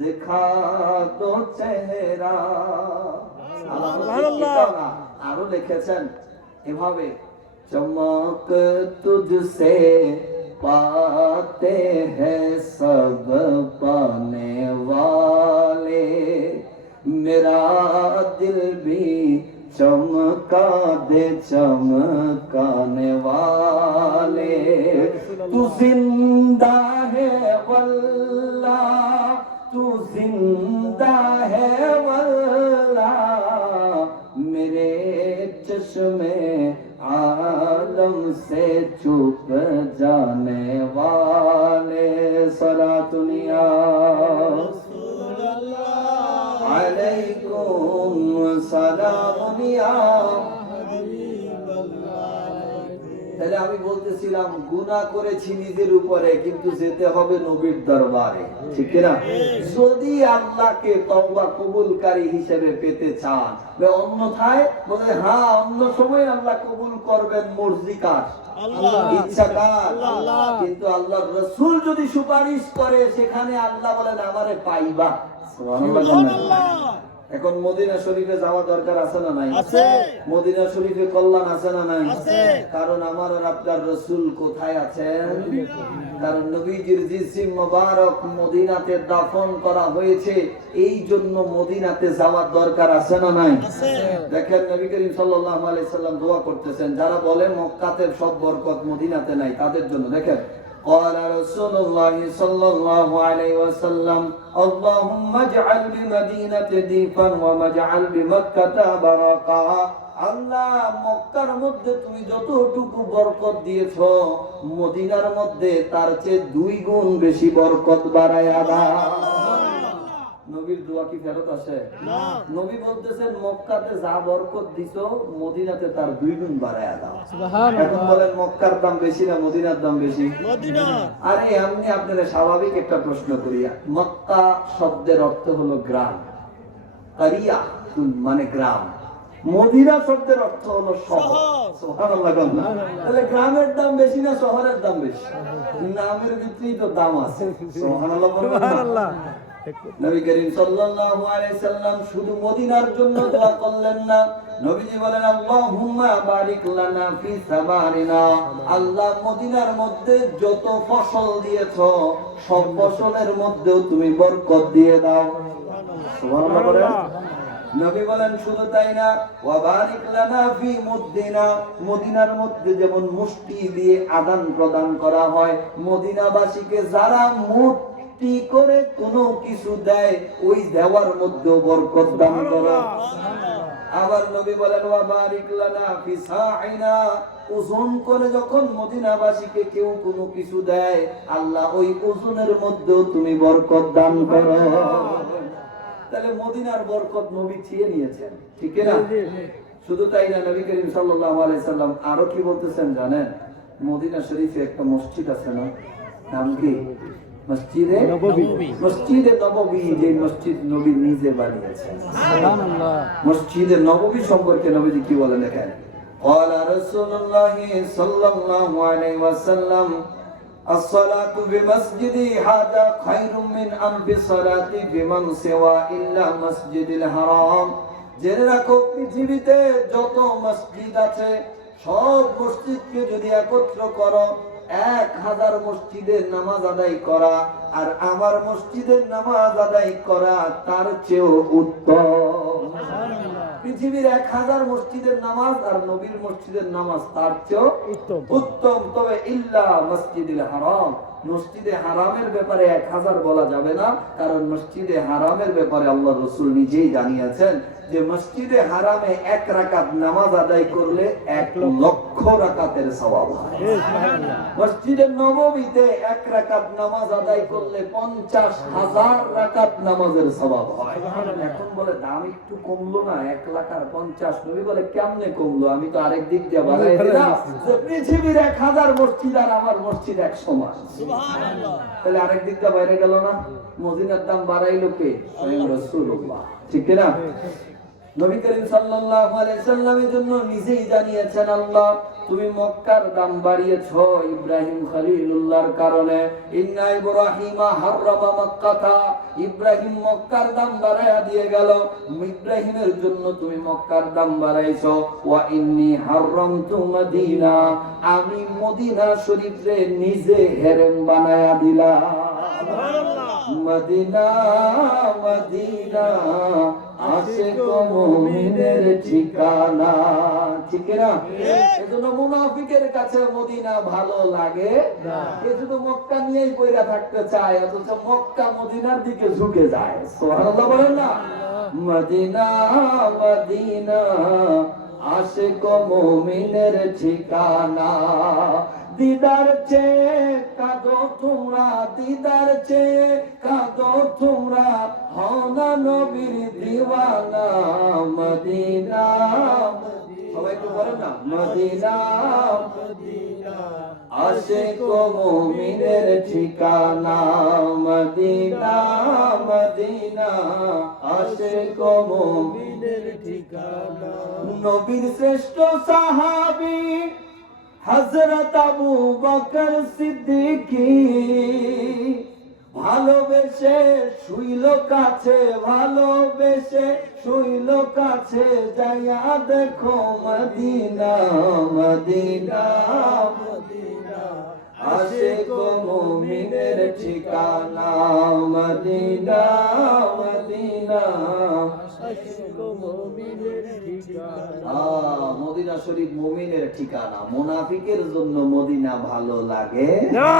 दिखा दो চেহারা। আরো লিখেছেন এভাবে চমক তুঝসে पाते हैं सब पाने वाले मेरा दिल भी चमका दे चमकाने वाले तू जिंदा है वल्लाह तू जिंदा है वल्लाह मेरे चश्मे आलम से छुप जाने वाले सलातुनिया अलैकुम सलामुनिया তাহলে আমি বলতেছিলাম গুনাহ করেছি নিজের উপরে, কিন্তু যেতে হবে নবীর দরবারে, ঠিক না? যদি আল্লাহকে তওবা কবুলকারী হিসেবে পেতে চান, অন্যথায় বলে হ্যাঁ অন্য সময় আল্লাহ কবুল করবেন, মর্জি কার? ইচ্ছা কার? কিন্তু আল্লাহর রাসূল যদি সুপারিশ করে সেখানে আল্লাহ বলেন আমারে পাইবা। সুবহানাল্লাহ। এখন মদিনা শরীফে যাওয়া দরকার আছে না নাই? আছে। মদিনা শরীফে কল্যাণ আছে না নাই? আছে। কারণ আমার আর আপনার রাসূল কোথায় আছেন? কারণ নবীজির জিসিম মোবারক মদিনাতে দাফন করা হয়েছে, এই জন্য মদিনাতে যাওয়ার দরকার আছে না নাই? আছে। দেখেন নবী করিম সাল্লাল্লাহু আলাইহি সাল্লাম দোয়া করতেছেন, যারা বলে মক্কাতে সব বরকত মদিনাতে নাই তাদের জন্য। দেখেন قال رسول الله صلى الله عليه وسلم اللهم اجعل بمدينة ضيفا واجعل بمكة بركة। আল্লাহ মক্কার মধ্যে তুমি যতটুকু বরকত দিয়েছো মদিনার মধ্যে তার চেয়ে 2 গুণ বেশি বরকত বাড়ায়া দাও। নবীর দোয়া কি ফেরত আসে? না। নবী বলতেছেন মক্কাতে যা বরকত দিছো মদিনাতে তার 2 গুণ বাড়ায়া দাও। সুবহানাল্লাহ। এখন বলেন মক্কার দাম বেশি না মদিনার দাম বেশি? মদিনা। আরে আমি আপনাদের স্বাভাবিক একটা প্রশ্ন করি, মক্কা শব্দের অর্থ হলো গ্রাম, কারিয়া মানে গ্রাম, মদিনা শব্দের অর্থ হলো শহর। সুবহানাল্লাহ। তাহলে গ্রামের দাম বেশি না শহরের দাম বেশি? নামের ভিতরেই তো দাম আছে। সুবহানাল্লাহ। সুবহানাল্লাহ। নবী করিম সাল্লাল্লাহু আলাইহি সাল্লাম শুধু মদিনার জন্য দোয়া করলেন না, নবীজি বলেন আল্লাহুম্মা বারিক লানা ফি সামারিনা। আল্লাহ মদিনার মধ্যে যত ফসল দিয়েছো সব ফসলের মধ্যেও তুমি বরকত দিয়ে দাও। সুবহানাল্লাহ। নবী বলেন শুধু তাই না, ওয়া বারিক লানা ফি মুদ্দিনা। মদিনার মধ্যে যেমন মুষ্টি দিয়ে আদান প্রদান করা হয়, মদিনাবাসীকে যারা মুষ্টি করে কোনো কিছু দেয় ওই দেওয়ার মধ্যে বরকত দান করো। আবার নবী বলেন ওয়া বারিক লানা ফি সাইনা। ওজন করে যখন মদিনাবাসীকে কেউ কোনো কিছু দেয় আল্লাহ ওই ওজনের মধ্যেও তুমি বরকত দান করো। তাহলে মদিনার বরকত নবী চেয়ে নিয়েছেন, ঠিক না? শুধু তাই না, নবী করিম সাল্লাল্লাহু আলাইহি সাল্লাম আরো কি বলতেছেন জানেন? মদিনা শরীফে একটা মসজিদ আছে না, নাম কি? মসজিদে নববী। মসজিদে নববী, যে মসজিদ নবী নিজে বানিয়েছেন। সুবহানাল্লাহ। মসজিদে নববী সম্পর্কে নবীজি কি বলেন দেখেন, قال رسول الله صلى الله عليه وسلم الصلاة بمسجدي هذا خير من ألف صلاة بمن سوى إلا مسجد الحرام। জেনে রাখো পৃথিবীতে যত মসজিদ আছে সব মসজিদকে যদি একত্র করো 1000 মসজিদের নামাজ আদায় করা আর আমার মসজিদের নামাজ আদায় করা তার চেয়েও উত্তম। পৃথিবীর 1000 মসজিদের নামাজ আর নবীর মসজিদের নামাজ তার চেয়েও উত্তম। তবে ইল্লা মসজিদুল হারাম, মসজিদে হারামের ব্যাপারে 1000 বলা যাবে না, কারণ মসজিদে হারামের ব্যাপারে আল্লাহ রাসূল নিজেই জানিয়েছেন যে মসজিদে হারামে 1 রাকাত নামাজ আদায় করলে 1 লক্ষ রাকাতের সওয়াব হয়। মসজিদে নববীতে 1 রাকাত নামাজ আদায় করলে 50,000 রাকাত নামাজের সওয়াব হয়। এখন বলে দাম একটু কমলো না, 1 লাখ আর 50। নবী বলে কেমনে কমলো? আমি তো আরেক দিক দিয়ে বাড়াই দিলাম যে পৃথিবীর 1000 মসজিদ আর আমার মসজিদ এক সমান। সুবহানাল্লাহ। তাহলে আরেক দিক দিয়ে বাইরে গেল না? মদিনার দাম বাড়াইলো কে? স্বয়ং রাসূলুল্লাহ, ঠিক না? নবী করিম সাল্লাল্লাহু আলাইহি সাল্লামের জন্য নিজেই জানিয়েছেন আল্লাহ তুমি মক্কার দাম বাড়িয়েছো ইব্রাহিম খলিলুল্লাহর কারণে। ইন্না ইব্রাহিমা হাররামা মক্কাতা, ইব্রাহিম মক্কার দাম বাড়ায়া দিয়ে গেল, ইব্রাহিমের জন্য তুমি মক্কার দাম বাড়াইছো। ওয়া ইন্নী হাররামতু মদিনা, আমি মদিনা শরীফে নিজে হেরেম বানায়া দিলাম। সুবহানাল্লাহ। মদিনা মদিনা আশিক মুমিনের ঠিকানা, ঠিক না? এজন্য মুনাফিকের কাছে মদিনা ভালো লাগে না, এজন্য মক্কা নিয়েই পয়রা থাকতে চায়, অথচ মক্কা মদিনার দিকে ঝুঁকে যায়। সুবহানাল্লাহ বলেন না? মদিনা মদিনা আশিক মুমিনের ঠিকানা। দিদার চেয়ে কাঁদো তোমরা, দিদার চেয়ে কাঁদো তোমরা, হও না নবীর দিওয়ানা। মদিনা, সবাই একটু বলেন না, মদিনা আশিক মুমিনের ঠিকানা মদিনা মদিনা আশিক মুমিনের ঠিকানা নবীর শ্রেষ্ঠ সাহাবী হযরত আবু বকর সিদ্দিকী ভালোবেসে শুইল কাছে ভালোবেসে শুইল কাছে যাইয়া দেখো মদিনা মদিনা মদিনা আশিক মুমিনের ঠিকানা মদিনা মদিনা আশিক মুমিনের ঠিকানা মদিনা শরীফ মুমিনের ঠিকানা মুনাফিকের জন্য মদিনা ভালো লাগে না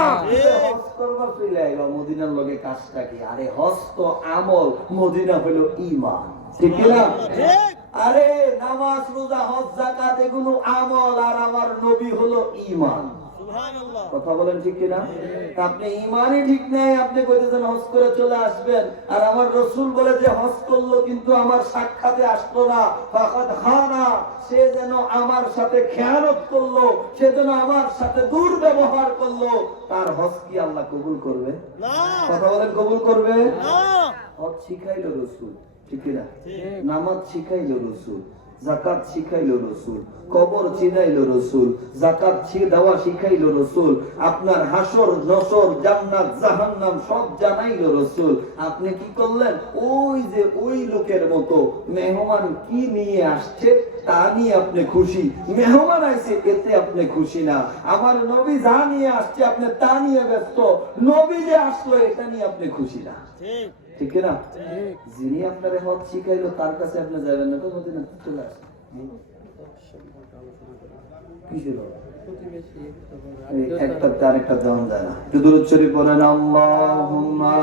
হজ করবা ফিলাইবা মদিনার লগে কাজটা কি আরে হজ তো আমল মদিনা হলো ঈমান ঠিক কি না আরে নামাজ রোজা হজ যাকাত এগুলো আমল আর আমার নবী হলো ঈমান সুবহানাল্লাহ কথা বলেন ঠিক কিনা আপনি ঈমানই ঠিক নেই আপনি কইতেছেন হজ করে চলে আসবেন আর আমার রাসূল বলে যে হজ করলো কিন্তু আমার সাক্ষাতে আসলো না ফাকাদ খানা সে যেন আমার সাথে খেয়ানত করলো সে যেন আমার সাথে দুর্ব্যবহার করলো তার হজ কি আল্লাহ কবুল করবে না কথা বলেন কবুল করবে না হজ শিখাইলো রাসূল ঠিক কিনা নামাজ শিখাইলো রাসূল যাকাত শিখাইলো রাসূল কবর চিনাইলো রাসূল যাকাত দেওয়া শিখাইলো রাসূল আপনার হাসর নসর জান্নাত জাহান্নাম সব জানাইলো রাসূল আপনি কি করলেন ওই যে ওই লোকের মতো মেহমান কি নিয়ে আসছে তা নিয়ে আপনি খুশি মেহমান আইছে এতে আপনি খুশি না আমার নবী যা নিয়ে আসছে আপনি তা নিয়ে ব্যস্ত নবী যে আসলো এটা নিয়ে আপনি খুশি না ঠিক ঠিক না যিনি আপনার হজ শিখাইলো তার কাছে আপনি যাবেন না তো মদিনা চলে আসেন একটা তার একটা দাম যায় না একটু দুরূদ শরীফ বলেন আল্লাহুম্মা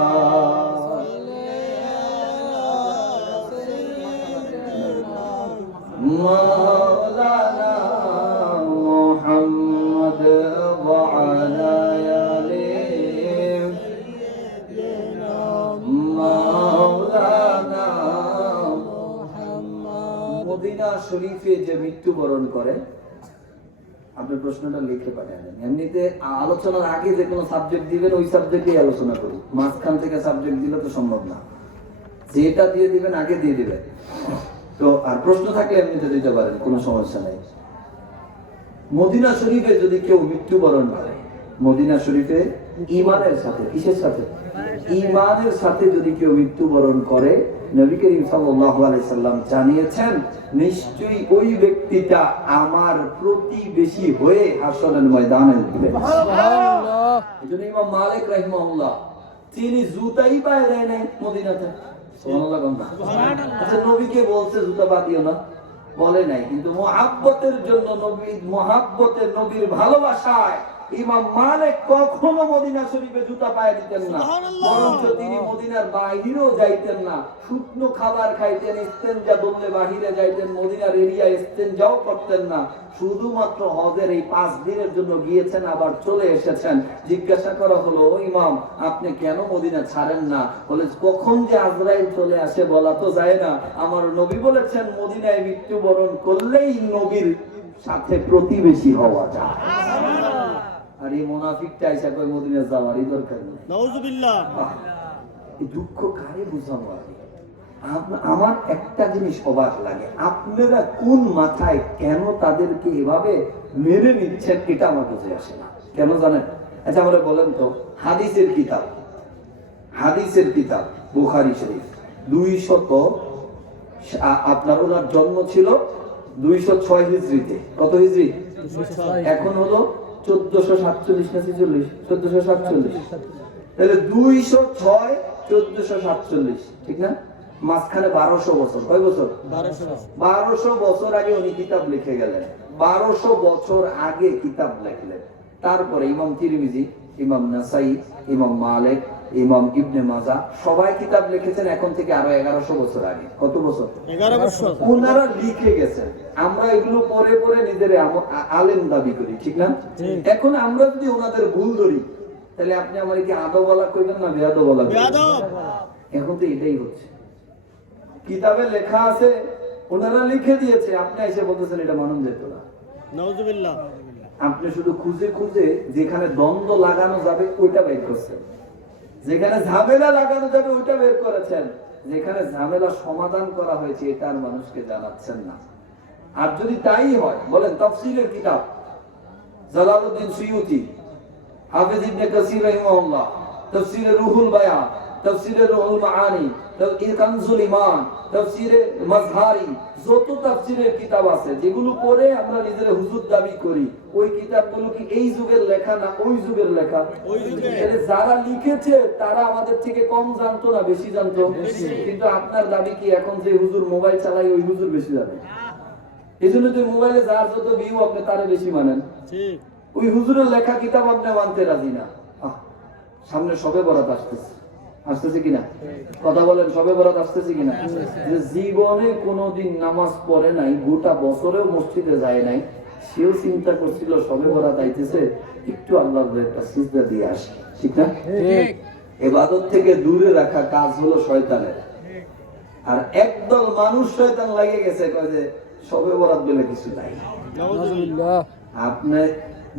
মাওলানা মুহাম্মদ ওয়া আলা মদিনা শরীফে যে মৃত্যুবরণ করে আপনি প্রশ্নটা লিখে পাঠান এমনিতে আলোচনার আগে যে কোনো সাবজেক্ট দিবেন ওই সাবজেক্টেই আলোচনা করি মাঝখান থেকে সাবজেক্ট দিলে তো সম্ভব না যেটা দিয়ে দিবেন আগে দিয়ে দিবেন তো আর প্রশ্ন থাকলে এমনিতে দিতে পারেন কোনো সমস্যা নাই মদিনা শরীফে যদি কেউ মৃত্যুবরণ করে মদিনা শরীফে ঈমানের সাথে কিসের সাথে ঈমানের সাথে যদি কেউ মৃত্যুবরণ করে নবী করিম সাল্লাল্লাহু আলাইহি সাল্লাম জানিয়েছেন নিশ্চয়ই ওই ব্যক্তিটা আমার প্রতিবেশী হয়ে হাসরের ময়দানে উঠবে সুবহানাল্লাহ এজন্য ইমাম মালিক রাহিমাহুল্লাহ তিনি জুতাই পায় দেয় না মদিনাতে সুবহানাল্লাহ বন্ধা আচ্ছা নবীকে বলছে জুতা বাদিও না বলে নাই কিন্তু মুহাব্বতের জন্য নবী মুহাব্বতের নবীর ভালোবাসায় ইমাম মালিক কখনো মদিনা শরীফে জুতা পায়ে দিতেন না বরঞ্চ তিনি মদিনার বাইরেও যাইতেন না শুকনো খাবার খাইতেন ইস্তেনজা বললে বাহিরে যাইতেন মদিনার এরিয়া ইস্তেনজাও করতেন না শুধুমাত্র হজের এই 5 দিনের জন্য গিয়েছেন আবার চলে এসেছেন জিজ্ঞাসা করা হলো ও ইমাম আপনি কেন মদিনা ছাড়েন না বলে কখন যে আজরাইল চলে আসে বলা তো যায় না আমার নবী বলেছেন মদিনায় মৃত্যুবরণ করলেই নবীর সাথে প্রতিবেশী হওয়া যায় আর এই মুনাফিকটা এসে কয় মদিনা যাওয়ারই দরকার নেই নাউজুবিল্লাহ এই দুঃখ কারে বুঝাবো আমার একটা জিনিস অবাক লাগে আপনারা কোন মাথায় কেন তাদেরকে এভাবে মেনে নিচ্ছেন এটা আমার বুঝে আসে না কেন জানেন আচ্ছা আমরা বলেন তো হাদিসের কিতাব বুখারী শরীফ 200 আপনার ওনার জন্ম ছিল 206 হিজরিতে কত হিজরি এখন হলো 1447 না 1447 তাহলে 206 1447 ঠিক না মাঝখানে 1200 বছর কয় বছর 1200 বছর আগে উনি কিতাব লিখে গেলেন 1200 বছর আগে কিতাব লিখলেন তারপরে ইমাম তিরমিজি ইমাম নাসাই ইমাম মালিক ইমাম ইবনে মাজাহ সবাই কিতাব লিখেছেন এখন থেকে আরো 1100 বছর আগে কত বছর 11 বছর ওনারা লিখে গেছেন আমরা এগুলো পরে পরে নিজের আলেম দাবি করি ঠিক না এখন আমরা যদি ওনাদের ভুল ধরি তাহলে আপনি আমার কি আদব বলা কইবেন না বেয়াদব বলা এখন তো এটাই হচ্ছে কিতাবে লেখা আছে ওনারা লিখে দিয়েছে আপনি এসে বলতেছেন এটা মানন যেত না নাউজুবিল্লাহ আপনি শুধু খুঁজে খুঁজে যেখানে দ্বন্দ্ব লাগানো যাবে ওইটা বের করছেন, যেখানে ঝামেলা লাগানো যাবে ওইটা বের করেছেন, যেখানে ঝামেলা সমাধান করা হয়েছে এটা আর মানুষকে জানাচ্ছেন না। আর যদি তাই হয়, বলেন তাফসীরের কিতাব জালালউদ্দিন সুয়ুতী, হাফেজ ইবনে কাসির রাহিমাহুল্লাহ, তাফসীরে রুহুল বায়ান, তাফসীরে রুহুল মাআনি, কানজুল ঈমান, তাফসীরে মাজহারি, যত তাফসীরের কিতাব আছে যেগুলো পড়ে আমরা নিজেরা হুজুর দাবি করি, ওই কিতাবগুলো কি এই যুগের লেখা না ওই যুগের লেখা? তাহলে যারা লিখেছে তারা আমাদের থেকে কম জানতো না বেশি জানতো? কিন্তু আপনার দাবি কি এখন যে হুজুর মোবাইল চালায় ওই হুজুর বেশি জানে? এই জন্য তো মোবাইলে যার যত ভিউ আপনি তারা বেশি মানেন। ওই হুজুরের লেখা কিতাব আপনি মানতে রাজি না। সামনে শবে বরাত আসতেছে, আসতেছে কিনা কথা বলেন, শবে বরাত আসতেছে কিনা? যে জীবনে কোনোদিন নামাজ পড়ে নাই, গোটা বছরেও মসজিদে যায় নাই, সেও চিন্তা করছিল শবে বরাত আইতেছে, একটু আল্লাহর একটা সিজদা দিয়ে আসে, ঠিক না? ইবাদত থেকে দূরে রাখা কাজ হলো শয়তানের। আর একদল মানুষ শয়তান লাগে গেছে কয় যে শবে বরাত বলে কিছু নাই। আপনি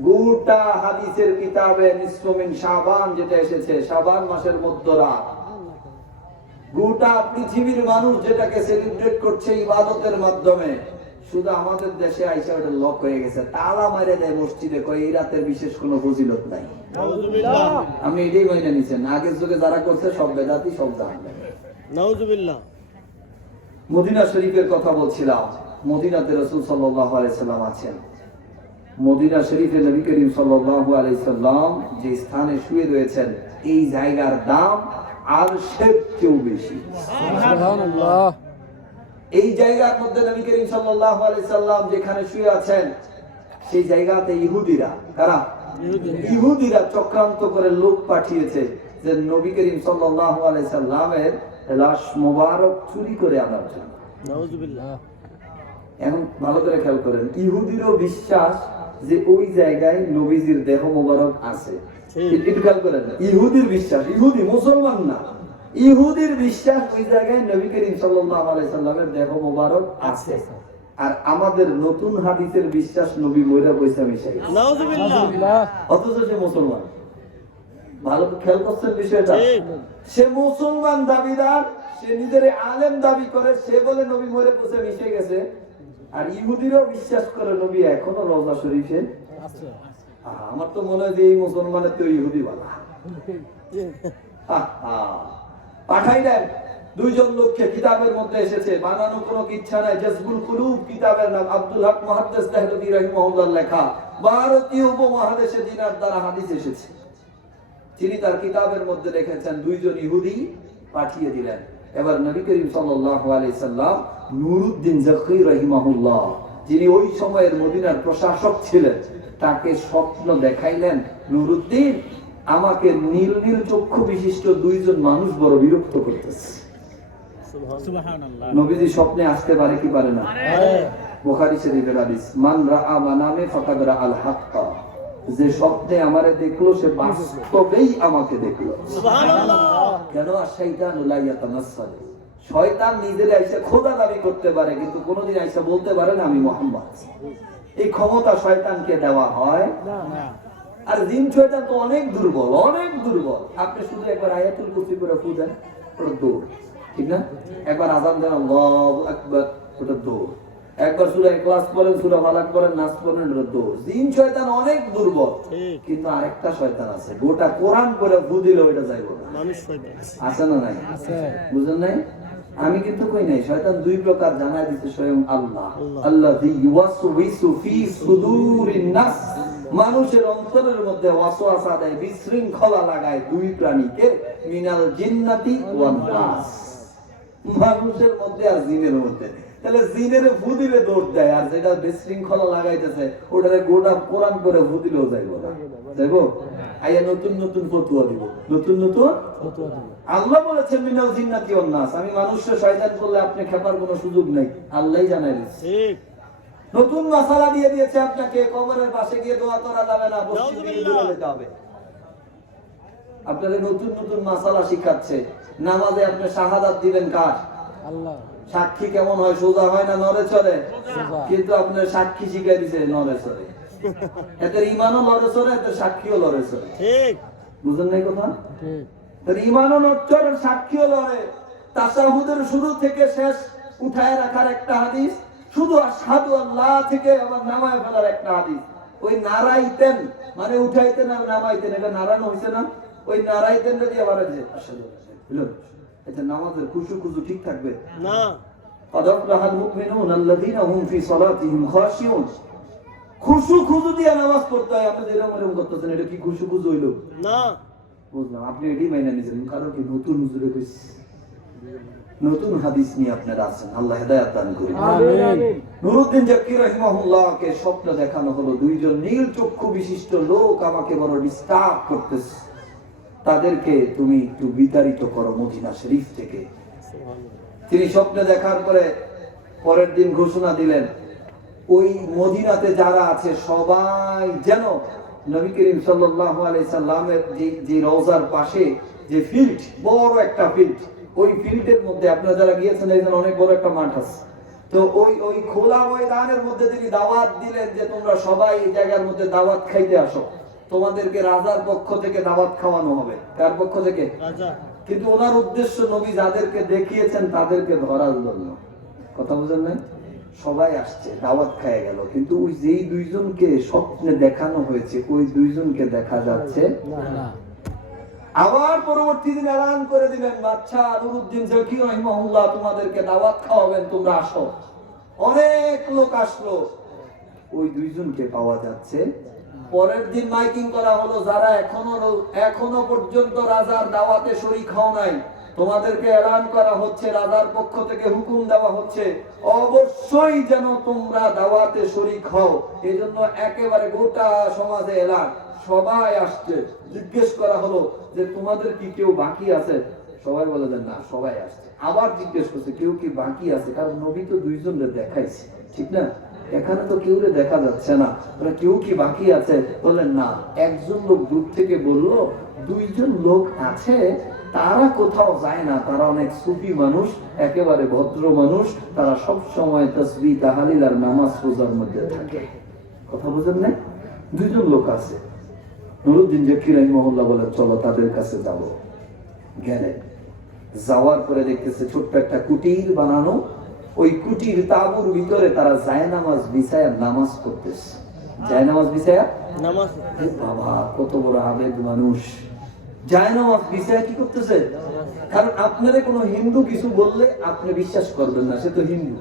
গোটা হাদিসের কিতাবে নিসফু মিন শাবান যেটা এসেছে, শাবান মাসের মধ্যরাত, গোটা পৃথিবীর মানুষ যেটাকে সেলিব্রেট করছে ইবাদতের মাধ্যমে, শুধু আমাদের দেশে আইসা ওটা লক হয়ে গেছে, তালা মারে দেয় মসজিদে, কয় এই রাতের বিশেষ কোনো ফজিলত নাই। আমি এটাই মাইনে নিছেন, আগের যুগে যারা করছে সব বেদাতি, সব জাহান্নামী। নাউজুবিল্লাহ। মদিনা শরীফের কথা বলছিলাম। মদিনাতে রাসূল সাল্লাল্লাহু আলাইহি সাল্লাম আছেন। মদিনা শরীফে নবী করিম সাল্লাল্লাহু আলাইহি সাল্লাম যে স্থানে শুয়ে রয়েছেন, এই জায়গার দাম আরশের চেয়েও বেশি। সুবহানাল্লাহ। এই জায়গার মধ্যে নবী করিম সাল্লাল্লাহু আলাইহি সাল্লাম যেখানে শুয়ে আছেন, সেই জায়গাতে ইহুদিরা, কারা? ইহুদিরা চক্রান্ত করে লোক পাঠিয়েছে যে নবী করিম সাল্লাল্লাহু আলাইহি সাল্লামের লাশ মোবারক চুরি করে আনার জন্য। নাউজুবিল্লাহ। এখন ভালো করে খেয়াল করেন, ইহুদিরও বিশ্বাস যে ওই জায়গায় নবীজির দেহ মোবারক আছে। একটু খেয়াল করেন, ইহুদির বিশ্বাস, ইহুদি মুসলমান না, ইহুদির বিশ্বাস ওই জায়গায় নবী করিম সাল্লাল্লাহু আলাইহি সাল্লামের দেহ মোবারক আছে। আর আমাদের নতুন হাদিসের বিশ্বাস নবী মইরা পয়সা মিশাই, নাউজুবিল্লাহ। অথচ সে মুসলমান। ভালো খেয়াল করছেন বিষয়টা, সে মুসলমান দাবিদার, সে নিজের আলেম দাবি করে, সে বলে নবী মরে পৌঁছে মিশে গেছে। আর ইহুদিরাও বিশ্বাস করে নবী এখনো রওজা শরীফে আছে। আমার তো মনে হয় যে এই মুসলমানের তো ইহুদি বালা। পাঠাইলেন দুইজন লোককে, কিতাবের মধ্যে এসেছে, বানানো কোনো ইচ্ছা নাই, জাজবুল কুলুব কিতাবের নাম, আব্দুল হক মুহাদ্দিস দেহলভী রাহিমাহুল্লাহর লেখা, ভারতীয় উপমহাদেশে যিনার দ্বারা হাদিস এসেছে, তিনি তার কিতাবের মধ্যে লিখেছেন দুইজন ইহুদি পাঠিয়ে দিলেন। এবার নবী করিম সাল্লাল্লাহু আলাইহি সাল্লাম নুরউদ্দিন জাকি রাহিমাহুল্লাহ, যিনি ওই সময়ের মদিনার প্রশাসক ছিলেন, তাকে স্বপ্ন দেখাইলেন, নুরউদ্দিন, আমাকে নীল নীল চক্ষু বিশিষ্ট দুইজন মানুষ বড় বিরক্ত করতেছে। সুবহানাল্লাহ। নবীজি স্বপ্নে আসতে পারে কি পারে না? বুখারী শরীফের হাদিস, মান রাআ মানামে ফাকাদ রাআল হাক্কা, যে স্বপ্নে আমারে দেখলো সে বাস্তবেই আমাকে দেখলো। সুবহানাল্লাহ। কেন? শাইতান লা ইয়াতামাসসাল, শয়তান নিজের আইসা খোদা দাবি করতে পারে, কিন্তু কোনোদিন আইসা বলতে পারে না আমি মুহাম্মদ। এই ক্ষমতা শয়তানকে দেওয়া হয় না। আর জিন শয়তান তো অনেক দুর্বল, অনেক দুর্বল। আপনি শুধু একবার আয়াতুল কুরসি করে ফু দেন, ওটা দৌড়, ঠিক না? একবার আযান দেন আল্লাহু আকবার, ওটা দৌড়। একবার সূরা ইখলাস পড়েন, সূরা ফালাক পড়েন, নাস পড়েন, ওটা দৌড়। জিন শয়তান অনেক দুর্বল, কিন্তু আরেকটা শয়তান আছে, গোটা কোরআন করে ফু দিলে ওটা যাইব না। মানুষ শয়তান আছে না নাই? আছে। বুঝেন নাই? আমি কিন্তু কই নাই, শয়তান দুই প্রকার জানায় দিতে স্বয়ং আল্লাহ, আল্লাযী ইউওয়াসওয়িসু ফি সুদুরিন নাস, মানুষের অন্তরের মধ্যে ওয়াসওয়াসা দেয়, বিশৃঙ্খলা লাগায় দুই প্রাণীকে, মিনাল জিন্নাতি ওয়ান নাস, মানুষের মধ্যে আর জিনের মধ্যে। তাহলে জিনের ফু দিলে দৌড় দেয়, আর যেটা বিশৃঙ্খলা লাগাইতেছে ওটারে গোটা কোরআন করে ফু দিলেও যাইব না। যাইব? আইয়া নতুন নতুন ফতোয়া দিব, নতুন নতুন ফতোয়া দিব। আল্লাহ বলেছেন মিনাল জিন্নাতি ওয়ান নাস, আমি মানুষকে শয়তান করলে আপনি খেপার কোনো সুযোগ নাই, আল্লাহই জানাই দিয়েছে। ঠিক। নতুন মাসালা দিয়ে দিয়েছে আপনাকে, কবরের পাশে গিয়ে দোয়া করা যাবে না, মসজিদে গিয়ে দোয়া দিতে হবে। আপনাদের নতুন নতুন মাসালা শিখাচ্ছে। নামাজে আপনি শাহাদাত দিবেন কার? আল্লাহ। সাক্ষী কেমন হয়? সোজা হয় না নড়ে চড়ে? কিন্তু আপনার সাক্ষী শিখাই দিছে নড়ে চড়ে। এদের ইমানও লড়ে চড়ে, এদের সাক্ষীও লড়ে চড়ে। ঠিক। বুঝলেন না এই কথা? এদের ইমানও নড়চড়ে, সাক্ষীও লড়ে। তাশাহুদের শুরু থেকে শেষ উঠায় রাখার একটা হাদিস, শুধু আশহাদু আল্লাহ থেকে আবার নামায় ফেলার একটা হাদিস। ওই নারাইতেন মানে উঠাইতেন আর নামাইতেন, এটা নারানো হইছে না? ওই নারাইতেন যদি আবার যে আশহাদু আল্লাহ, এটা নামাজের খুশু খুশু ঠিক থাকবে না। قد أفلح المؤمنون الذين هم في صلاتهم خاشعون। খুশু খুশু দিয়ে নামাজ পড়তে হয়। আপনি যেরকম এরকম করতেছেন, এটা কি খুশু খুশু হইলো? না। বুঝলাম, আপনি এটি মাইনা নিয়েছেন। কারণ কি নতুন হুজুরে কইছে, নতুন হাদিস নিয়ে আপনারা আছেন। আল্লাহ হেদায়েত দান করুন। আমিন। নুরুদ্দিন জাকির রাহিমাহুল্লাহকে স্বপ্ন দেখানো হলো, দুইজন নীল চক্ষু বিশিষ্ট লোক আমাকে বড় ডিস্টার্ব করতেছে, তাদেরকে তুমি একটু বিতাড়িত করো মদিনা শরীফ থেকে। তিনি স্বপ্নে দেখার পরে পরের দিন ঘোষণা দিলেন, ওই মদিনাতে যারা আছে সবাই যেন নবী করিম সাল্লাল্লাহু আলাইহি সাল্লামের যে রওজার পাশে যে ফিল্ড, বড় একটা ফিল্ড, ওই ফিল্ডের মধ্যে আপনারা যারা গিয়েছেন দেখেন অনেক বড় একটা মাঠ আছে। তো ওই খোলা ময়দানের মধ্যে তিনি দাওয়াত দিলেন যে তোমরা সবাই এই জায়গার মধ্যে দাওয়াত খাইতে আসো, তোমাদেরকে রাজার পক্ষ থেকে দাওয়াত খাওয়ানো হবে। কার পক্ষ থেকে? রাজা। কিন্তু ওনার উদ্দেশ্য নবী যাদেরকে দেখিয়েছেন তাদেরকে ধরার জন্য। কথা বুঝেন না? সবাই আসছে, দাওয়াত খায় গেল, কিন্তু ওই যেই দুইজনকে স্বপ্নে দেখানো হয়েছে ওই দুইজনকে দেখা যাচ্ছে না। আবার পরবর্তী দিন এলান করে দিলেন, বাদশা নুরুদ্দিন জাকির রাহিমাহুল্লাহ তোমাদেরকে দাওয়াত খাওয়াবেন, তোমরা আসো। অনেক লোক আসলো, ওই দুইজনকে পাওয়া যাচ্ছে। পরের দিন মাইকিং করা হলো, যারা এখনো পর্যন্ত রাজার দাওয়াতে শরীক হও নাই, তোমাদেরকে এলান করা হচ্ছে, রাজার পক্ষ থেকে হুকুম দেওয়া হচ্ছে অবশ্যই যেন তোমরা দাওয়াতে শরীক হও। এই জন্য একেবারে গোটা সমাজে এলান, সবাই আসছে। জিজ্ঞেস করা হলো যে তোমাদের কি কেউ বাকি আছে? সবাই বলে দেন না, সবাই আসছে। আবার জিজ্ঞেস করছে কেউ কি বাকি আছে, কারণ নবী তো দুইজনের দেখাইছে, ঠিক না? এখানে তো কেউ দেখা যাচ্ছে না, কেউ কি বাকি আছে? বললেন না। একজন লোক দূর থেকে বলল দুইজন লোক আছে, তারা কোথাও যায় না, তারা অনেক সুফি মানুষ, একেবারে ভদ্র মানুষ, তারা সব সময় তাসবিহ তাহলিল আর নামাজ রোজার মধ্যে থাকে। কথা বুঝেন না? দুইজন লোক আছে। নুরুদ্দিন জাকির রাহিমাহুল্লাহ বলেন চলো তাদের কাছে যাব। গেলেন, যাওয়ার পরে দেখতেছে ছোট্ট একটা কুটির বানানো, ওই কুটির তাঁবুর ভিতরে তারা জায়নামাজ বিছায়া নামাজ পড়তেছে। জায়নামাজ বিছায়া নামাজ। বাবা, কত বড় আবেগ মানুষ! জায়নামাজ বিছায়া কি করতেছে? কারণ আপনারা কোনো হিন্দু কিছু বললে আপনি বিশ্বাস করবেন না, সে তো হিন্দু।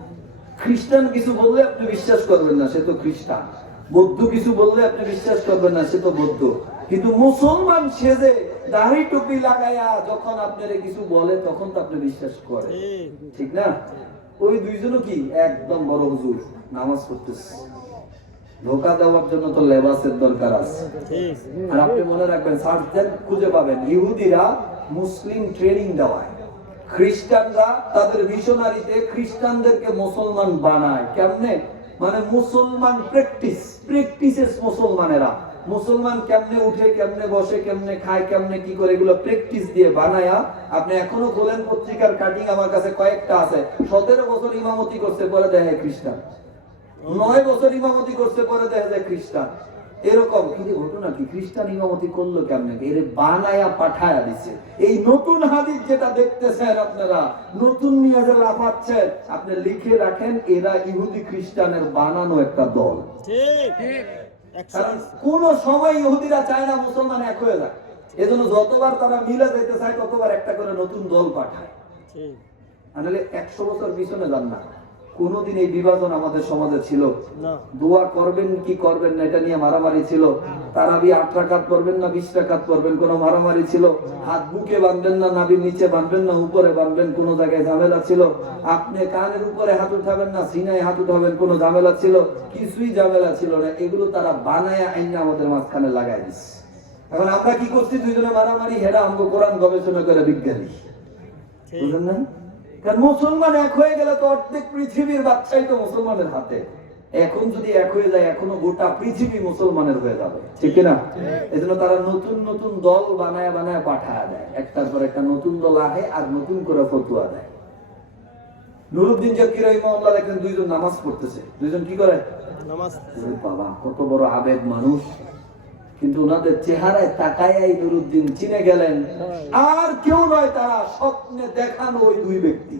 খ্রিস্টান কিছু বললে আপনি বিশ্বাস করবেন না, সে তো খ্রিস্টান। বৌদ্ধ কিছু বললে আপনি বিশ্বাস করবেন না, সে তো বৌদ্ধ। কিন্তু মুসলমান সেজে দাড়ি টুপি লাগাইয়া যখন আপনারা কিছু বলে তখন তো আপনি বিশ্বাস করেন, ঠিক না? ওই দুইজনও কি একদম বড় হুজুর, নামাজ পড়তেছে। ধোকা দেওয়ার জন্য তো লেবাসের দরকার আছে। আর আপনি মনে রাখবেন, সার্চেন খুঁজে পাবেন, ইহুদিরা মুসলিম ট্রেনিং দেওয়ায়, খ্রিস্টানরা তাদের মিশনারিতে খ্রিস্টানদেরকে মুসলমান বানায়। কেমনে? মানে মুসলমান প্র্যাকটিসেস মুসলমানেরা মুসলমান কেমনে উঠে, কেমনে বসে, কেমনে খায়, কেমনে কি করে, এগুলো প্র্যাকটিস দিয়ে বানায়া। আপনি এখনো খোলেন পত্রিকার কাটিং, আমার কাছে কয়েকটা আছে। 17 বছর ইমামতি করছে, পরে দেখা যায় খ্রিস্টান। 9 বছর ইমামতি করছে, পরে দেখা যায় খ্রিস্টান। এরকম কিন্তু ঘটনা কি, খ্রিস্টান ইমামতি করলো কেমনে? এর বানায়া পাঠায়া দিছে। এই নতুন হাদিস যেটা দেখতেছেন আপনারা, নতুন নিয়ে যে লাফাচ্ছেন, আপনি লিখে রাখেন, এরা ইহুদি খ্রিস্টানের বানানো একটা দল। কারণ কোন সময় ইহুদিরা চায় না মুসলমান এক হয়ে যায়, এজন্য যতবার তারা মিলে যেতে চায় ততবার একটা করে নতুন দল পাঠায়। নাহলে 100 বছর পিছনে যান না, কোনদিন এই বিভাজন আমাদের সমাজে ছিল না। দোয়া করবেন কি করবেন না এটা নিয়ে মারামারি ছিল। তারাবি 8 রাকাত পড়বেন না 20 রাকাত পড়বেন, কোনো মারামারি ছিল। হাত বুকে বাঁধবেন না, নাভির নিচে বাঁধবেন না, উপরে বাঁধবেন, কোনো জায়গায় ঝামেলা ছিল। আপনি কানের উপরে হাত উঠাবেন না, সিনায় হাত উঠাবেন, কোনো ঝামেলা ছিল? কিছুই ঝামেলা ছিল না। এগুলো তারা বানায়া আইনা আমাদের মাঝখানে লাগাই দিচ্ছে। এখন আমরা কি করছি? দুইজনে মারামারি, হেরা আমগো কোরআন গবেষণা করে বিজ্ঞানী, বুঝলেন না? কারণ মুসলমান এক হয়ে গেলে তো অর্ধেক পৃথিবীর বাচ্চাই তো মুসলমানের হাতে। এখন যদি এক হয়ে যায়, এখনো গোটা পৃথিবী মুসলমানের হয়ে যাবে, ঠিক না? এজন্য তারা নতুন নতুন দল বানায় বানায় পাঠায় দেয়, একটার পর একটা নতুন দল আহে আর নতুন করে ফতুয়া দেয়। নুরুদ্দিন জাকির রাহিমাহুল্লাহ দেখেন দুইজন নামাজ পড়তেছে, দুইজন কি করে? নামাজ। ওরে বাবা, কত বড় আবেগ মানুষ, কিন্তু ওনাদের চেহারায় তাকায়াই নুরুদ্দিন চিনে গেলেন আর কেউ নয়, তারা স্বপ্নে দেখানো ওই দুই ব্যক্তি।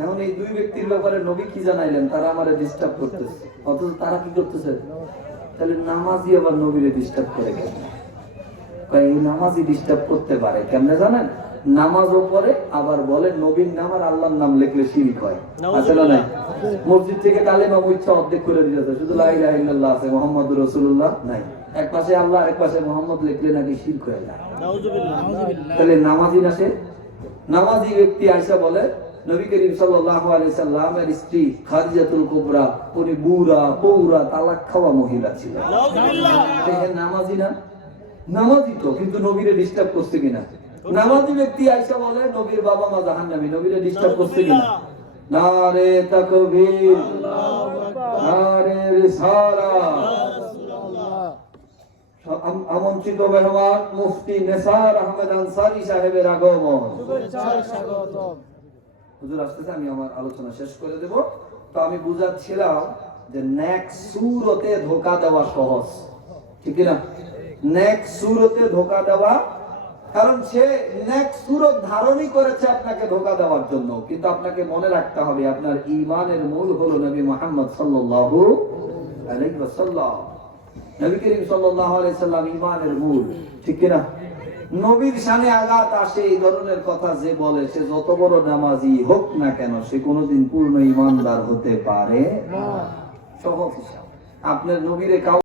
এখন এই দুই ব্যক্তির ব্যাপারে নবী কি জানাইলেন? তারা আমারে ডিস্টার্ব করতেছে, অথচ তারা কি করতেছে? তাহলে নামাজি আবার নবীরে ডিস্টার্ব করে কেন? এই নামাজি ডিস্টার্ব করতে পারে কেমনে জানেন? নামাজও পড়ে আবার বলে নবীর নাম আর আল্লাহর নাম লিখলে শিরক হয়। আসলে নাই, মসজিদ থেকে কালেমা মুচ্ছা অর্ধেক করে দিয়েছে, শুধু লা ইলাহা ইল্লাল্লাহ আছে, মুহাম্মাদুর রাসূলুল্লাহ নাই। এক পাশে আল্লাহ, এক পাশে মুহাম্মদ লিখলে নাকি শিরক হয়ে যায়। নাউজুবিল্লাহ। তাহলে নামাজি না সে? নামাজি ব্যক্তি আয়েশা বলে নবী করিম সাল্লাল্লাহু আলাইহি সাল্লামের স্ত্রী খাদিজাতুল কুবরা উনি বুড়া পৌরা তালাক খাওয়া মহিলা ছিল। নাউজুবিল্লাহ। দেখেন নামাজি না? নামাজি তো, কিন্তু নবীরে ডিস্টার্ব করছে কিনা? নামাজি ব্যক্তি আয়েশা বলে নবীর বাবা মা জাহান্নামী, নবীরে ডিস্টার্ব করছে কিনা? নারে তাকবীর, নারে রিসালাত। আমন্ত্রিত মেহমান মুফতি নেসার আহমেদ আনসারী সাহেবের আগমন। হুজুর আসতেছে, আমি আমার আলোচনা শেষ করে দেব। তো আমি বুঝাচ্ছিলাম যে নেক সুরতে ধোঁকা দেওয়া সহজ, ঠিক না? নেক সুরতে ধোঁকা দেওয়া, কারণ সে নেক সুরত ধারণই করেছে আপনাকে ধোঁকা দেওয়ার জন্য, কিন্তু আপনাকে মনে রাখতে হবে আপনার ঈমানের মূল হলো নবী মুহাম্মদ সাল্লাল্লাহু আলাইহি ওয়াসাল্লাম। নবী করিম সাল্লাল্লাহু আলাইহি সাল্লাম ঈমানের মূল, ঠিক না? নবীর শানে আঘাত আসে এই ধরনের কথা যে বলে, সে যত বড় নামাজি হোক না কেন, সে কোনোদিন পূর্ণ ঈমানদার হতে পারে না। সহজ হিসাব, আপনার নবীরে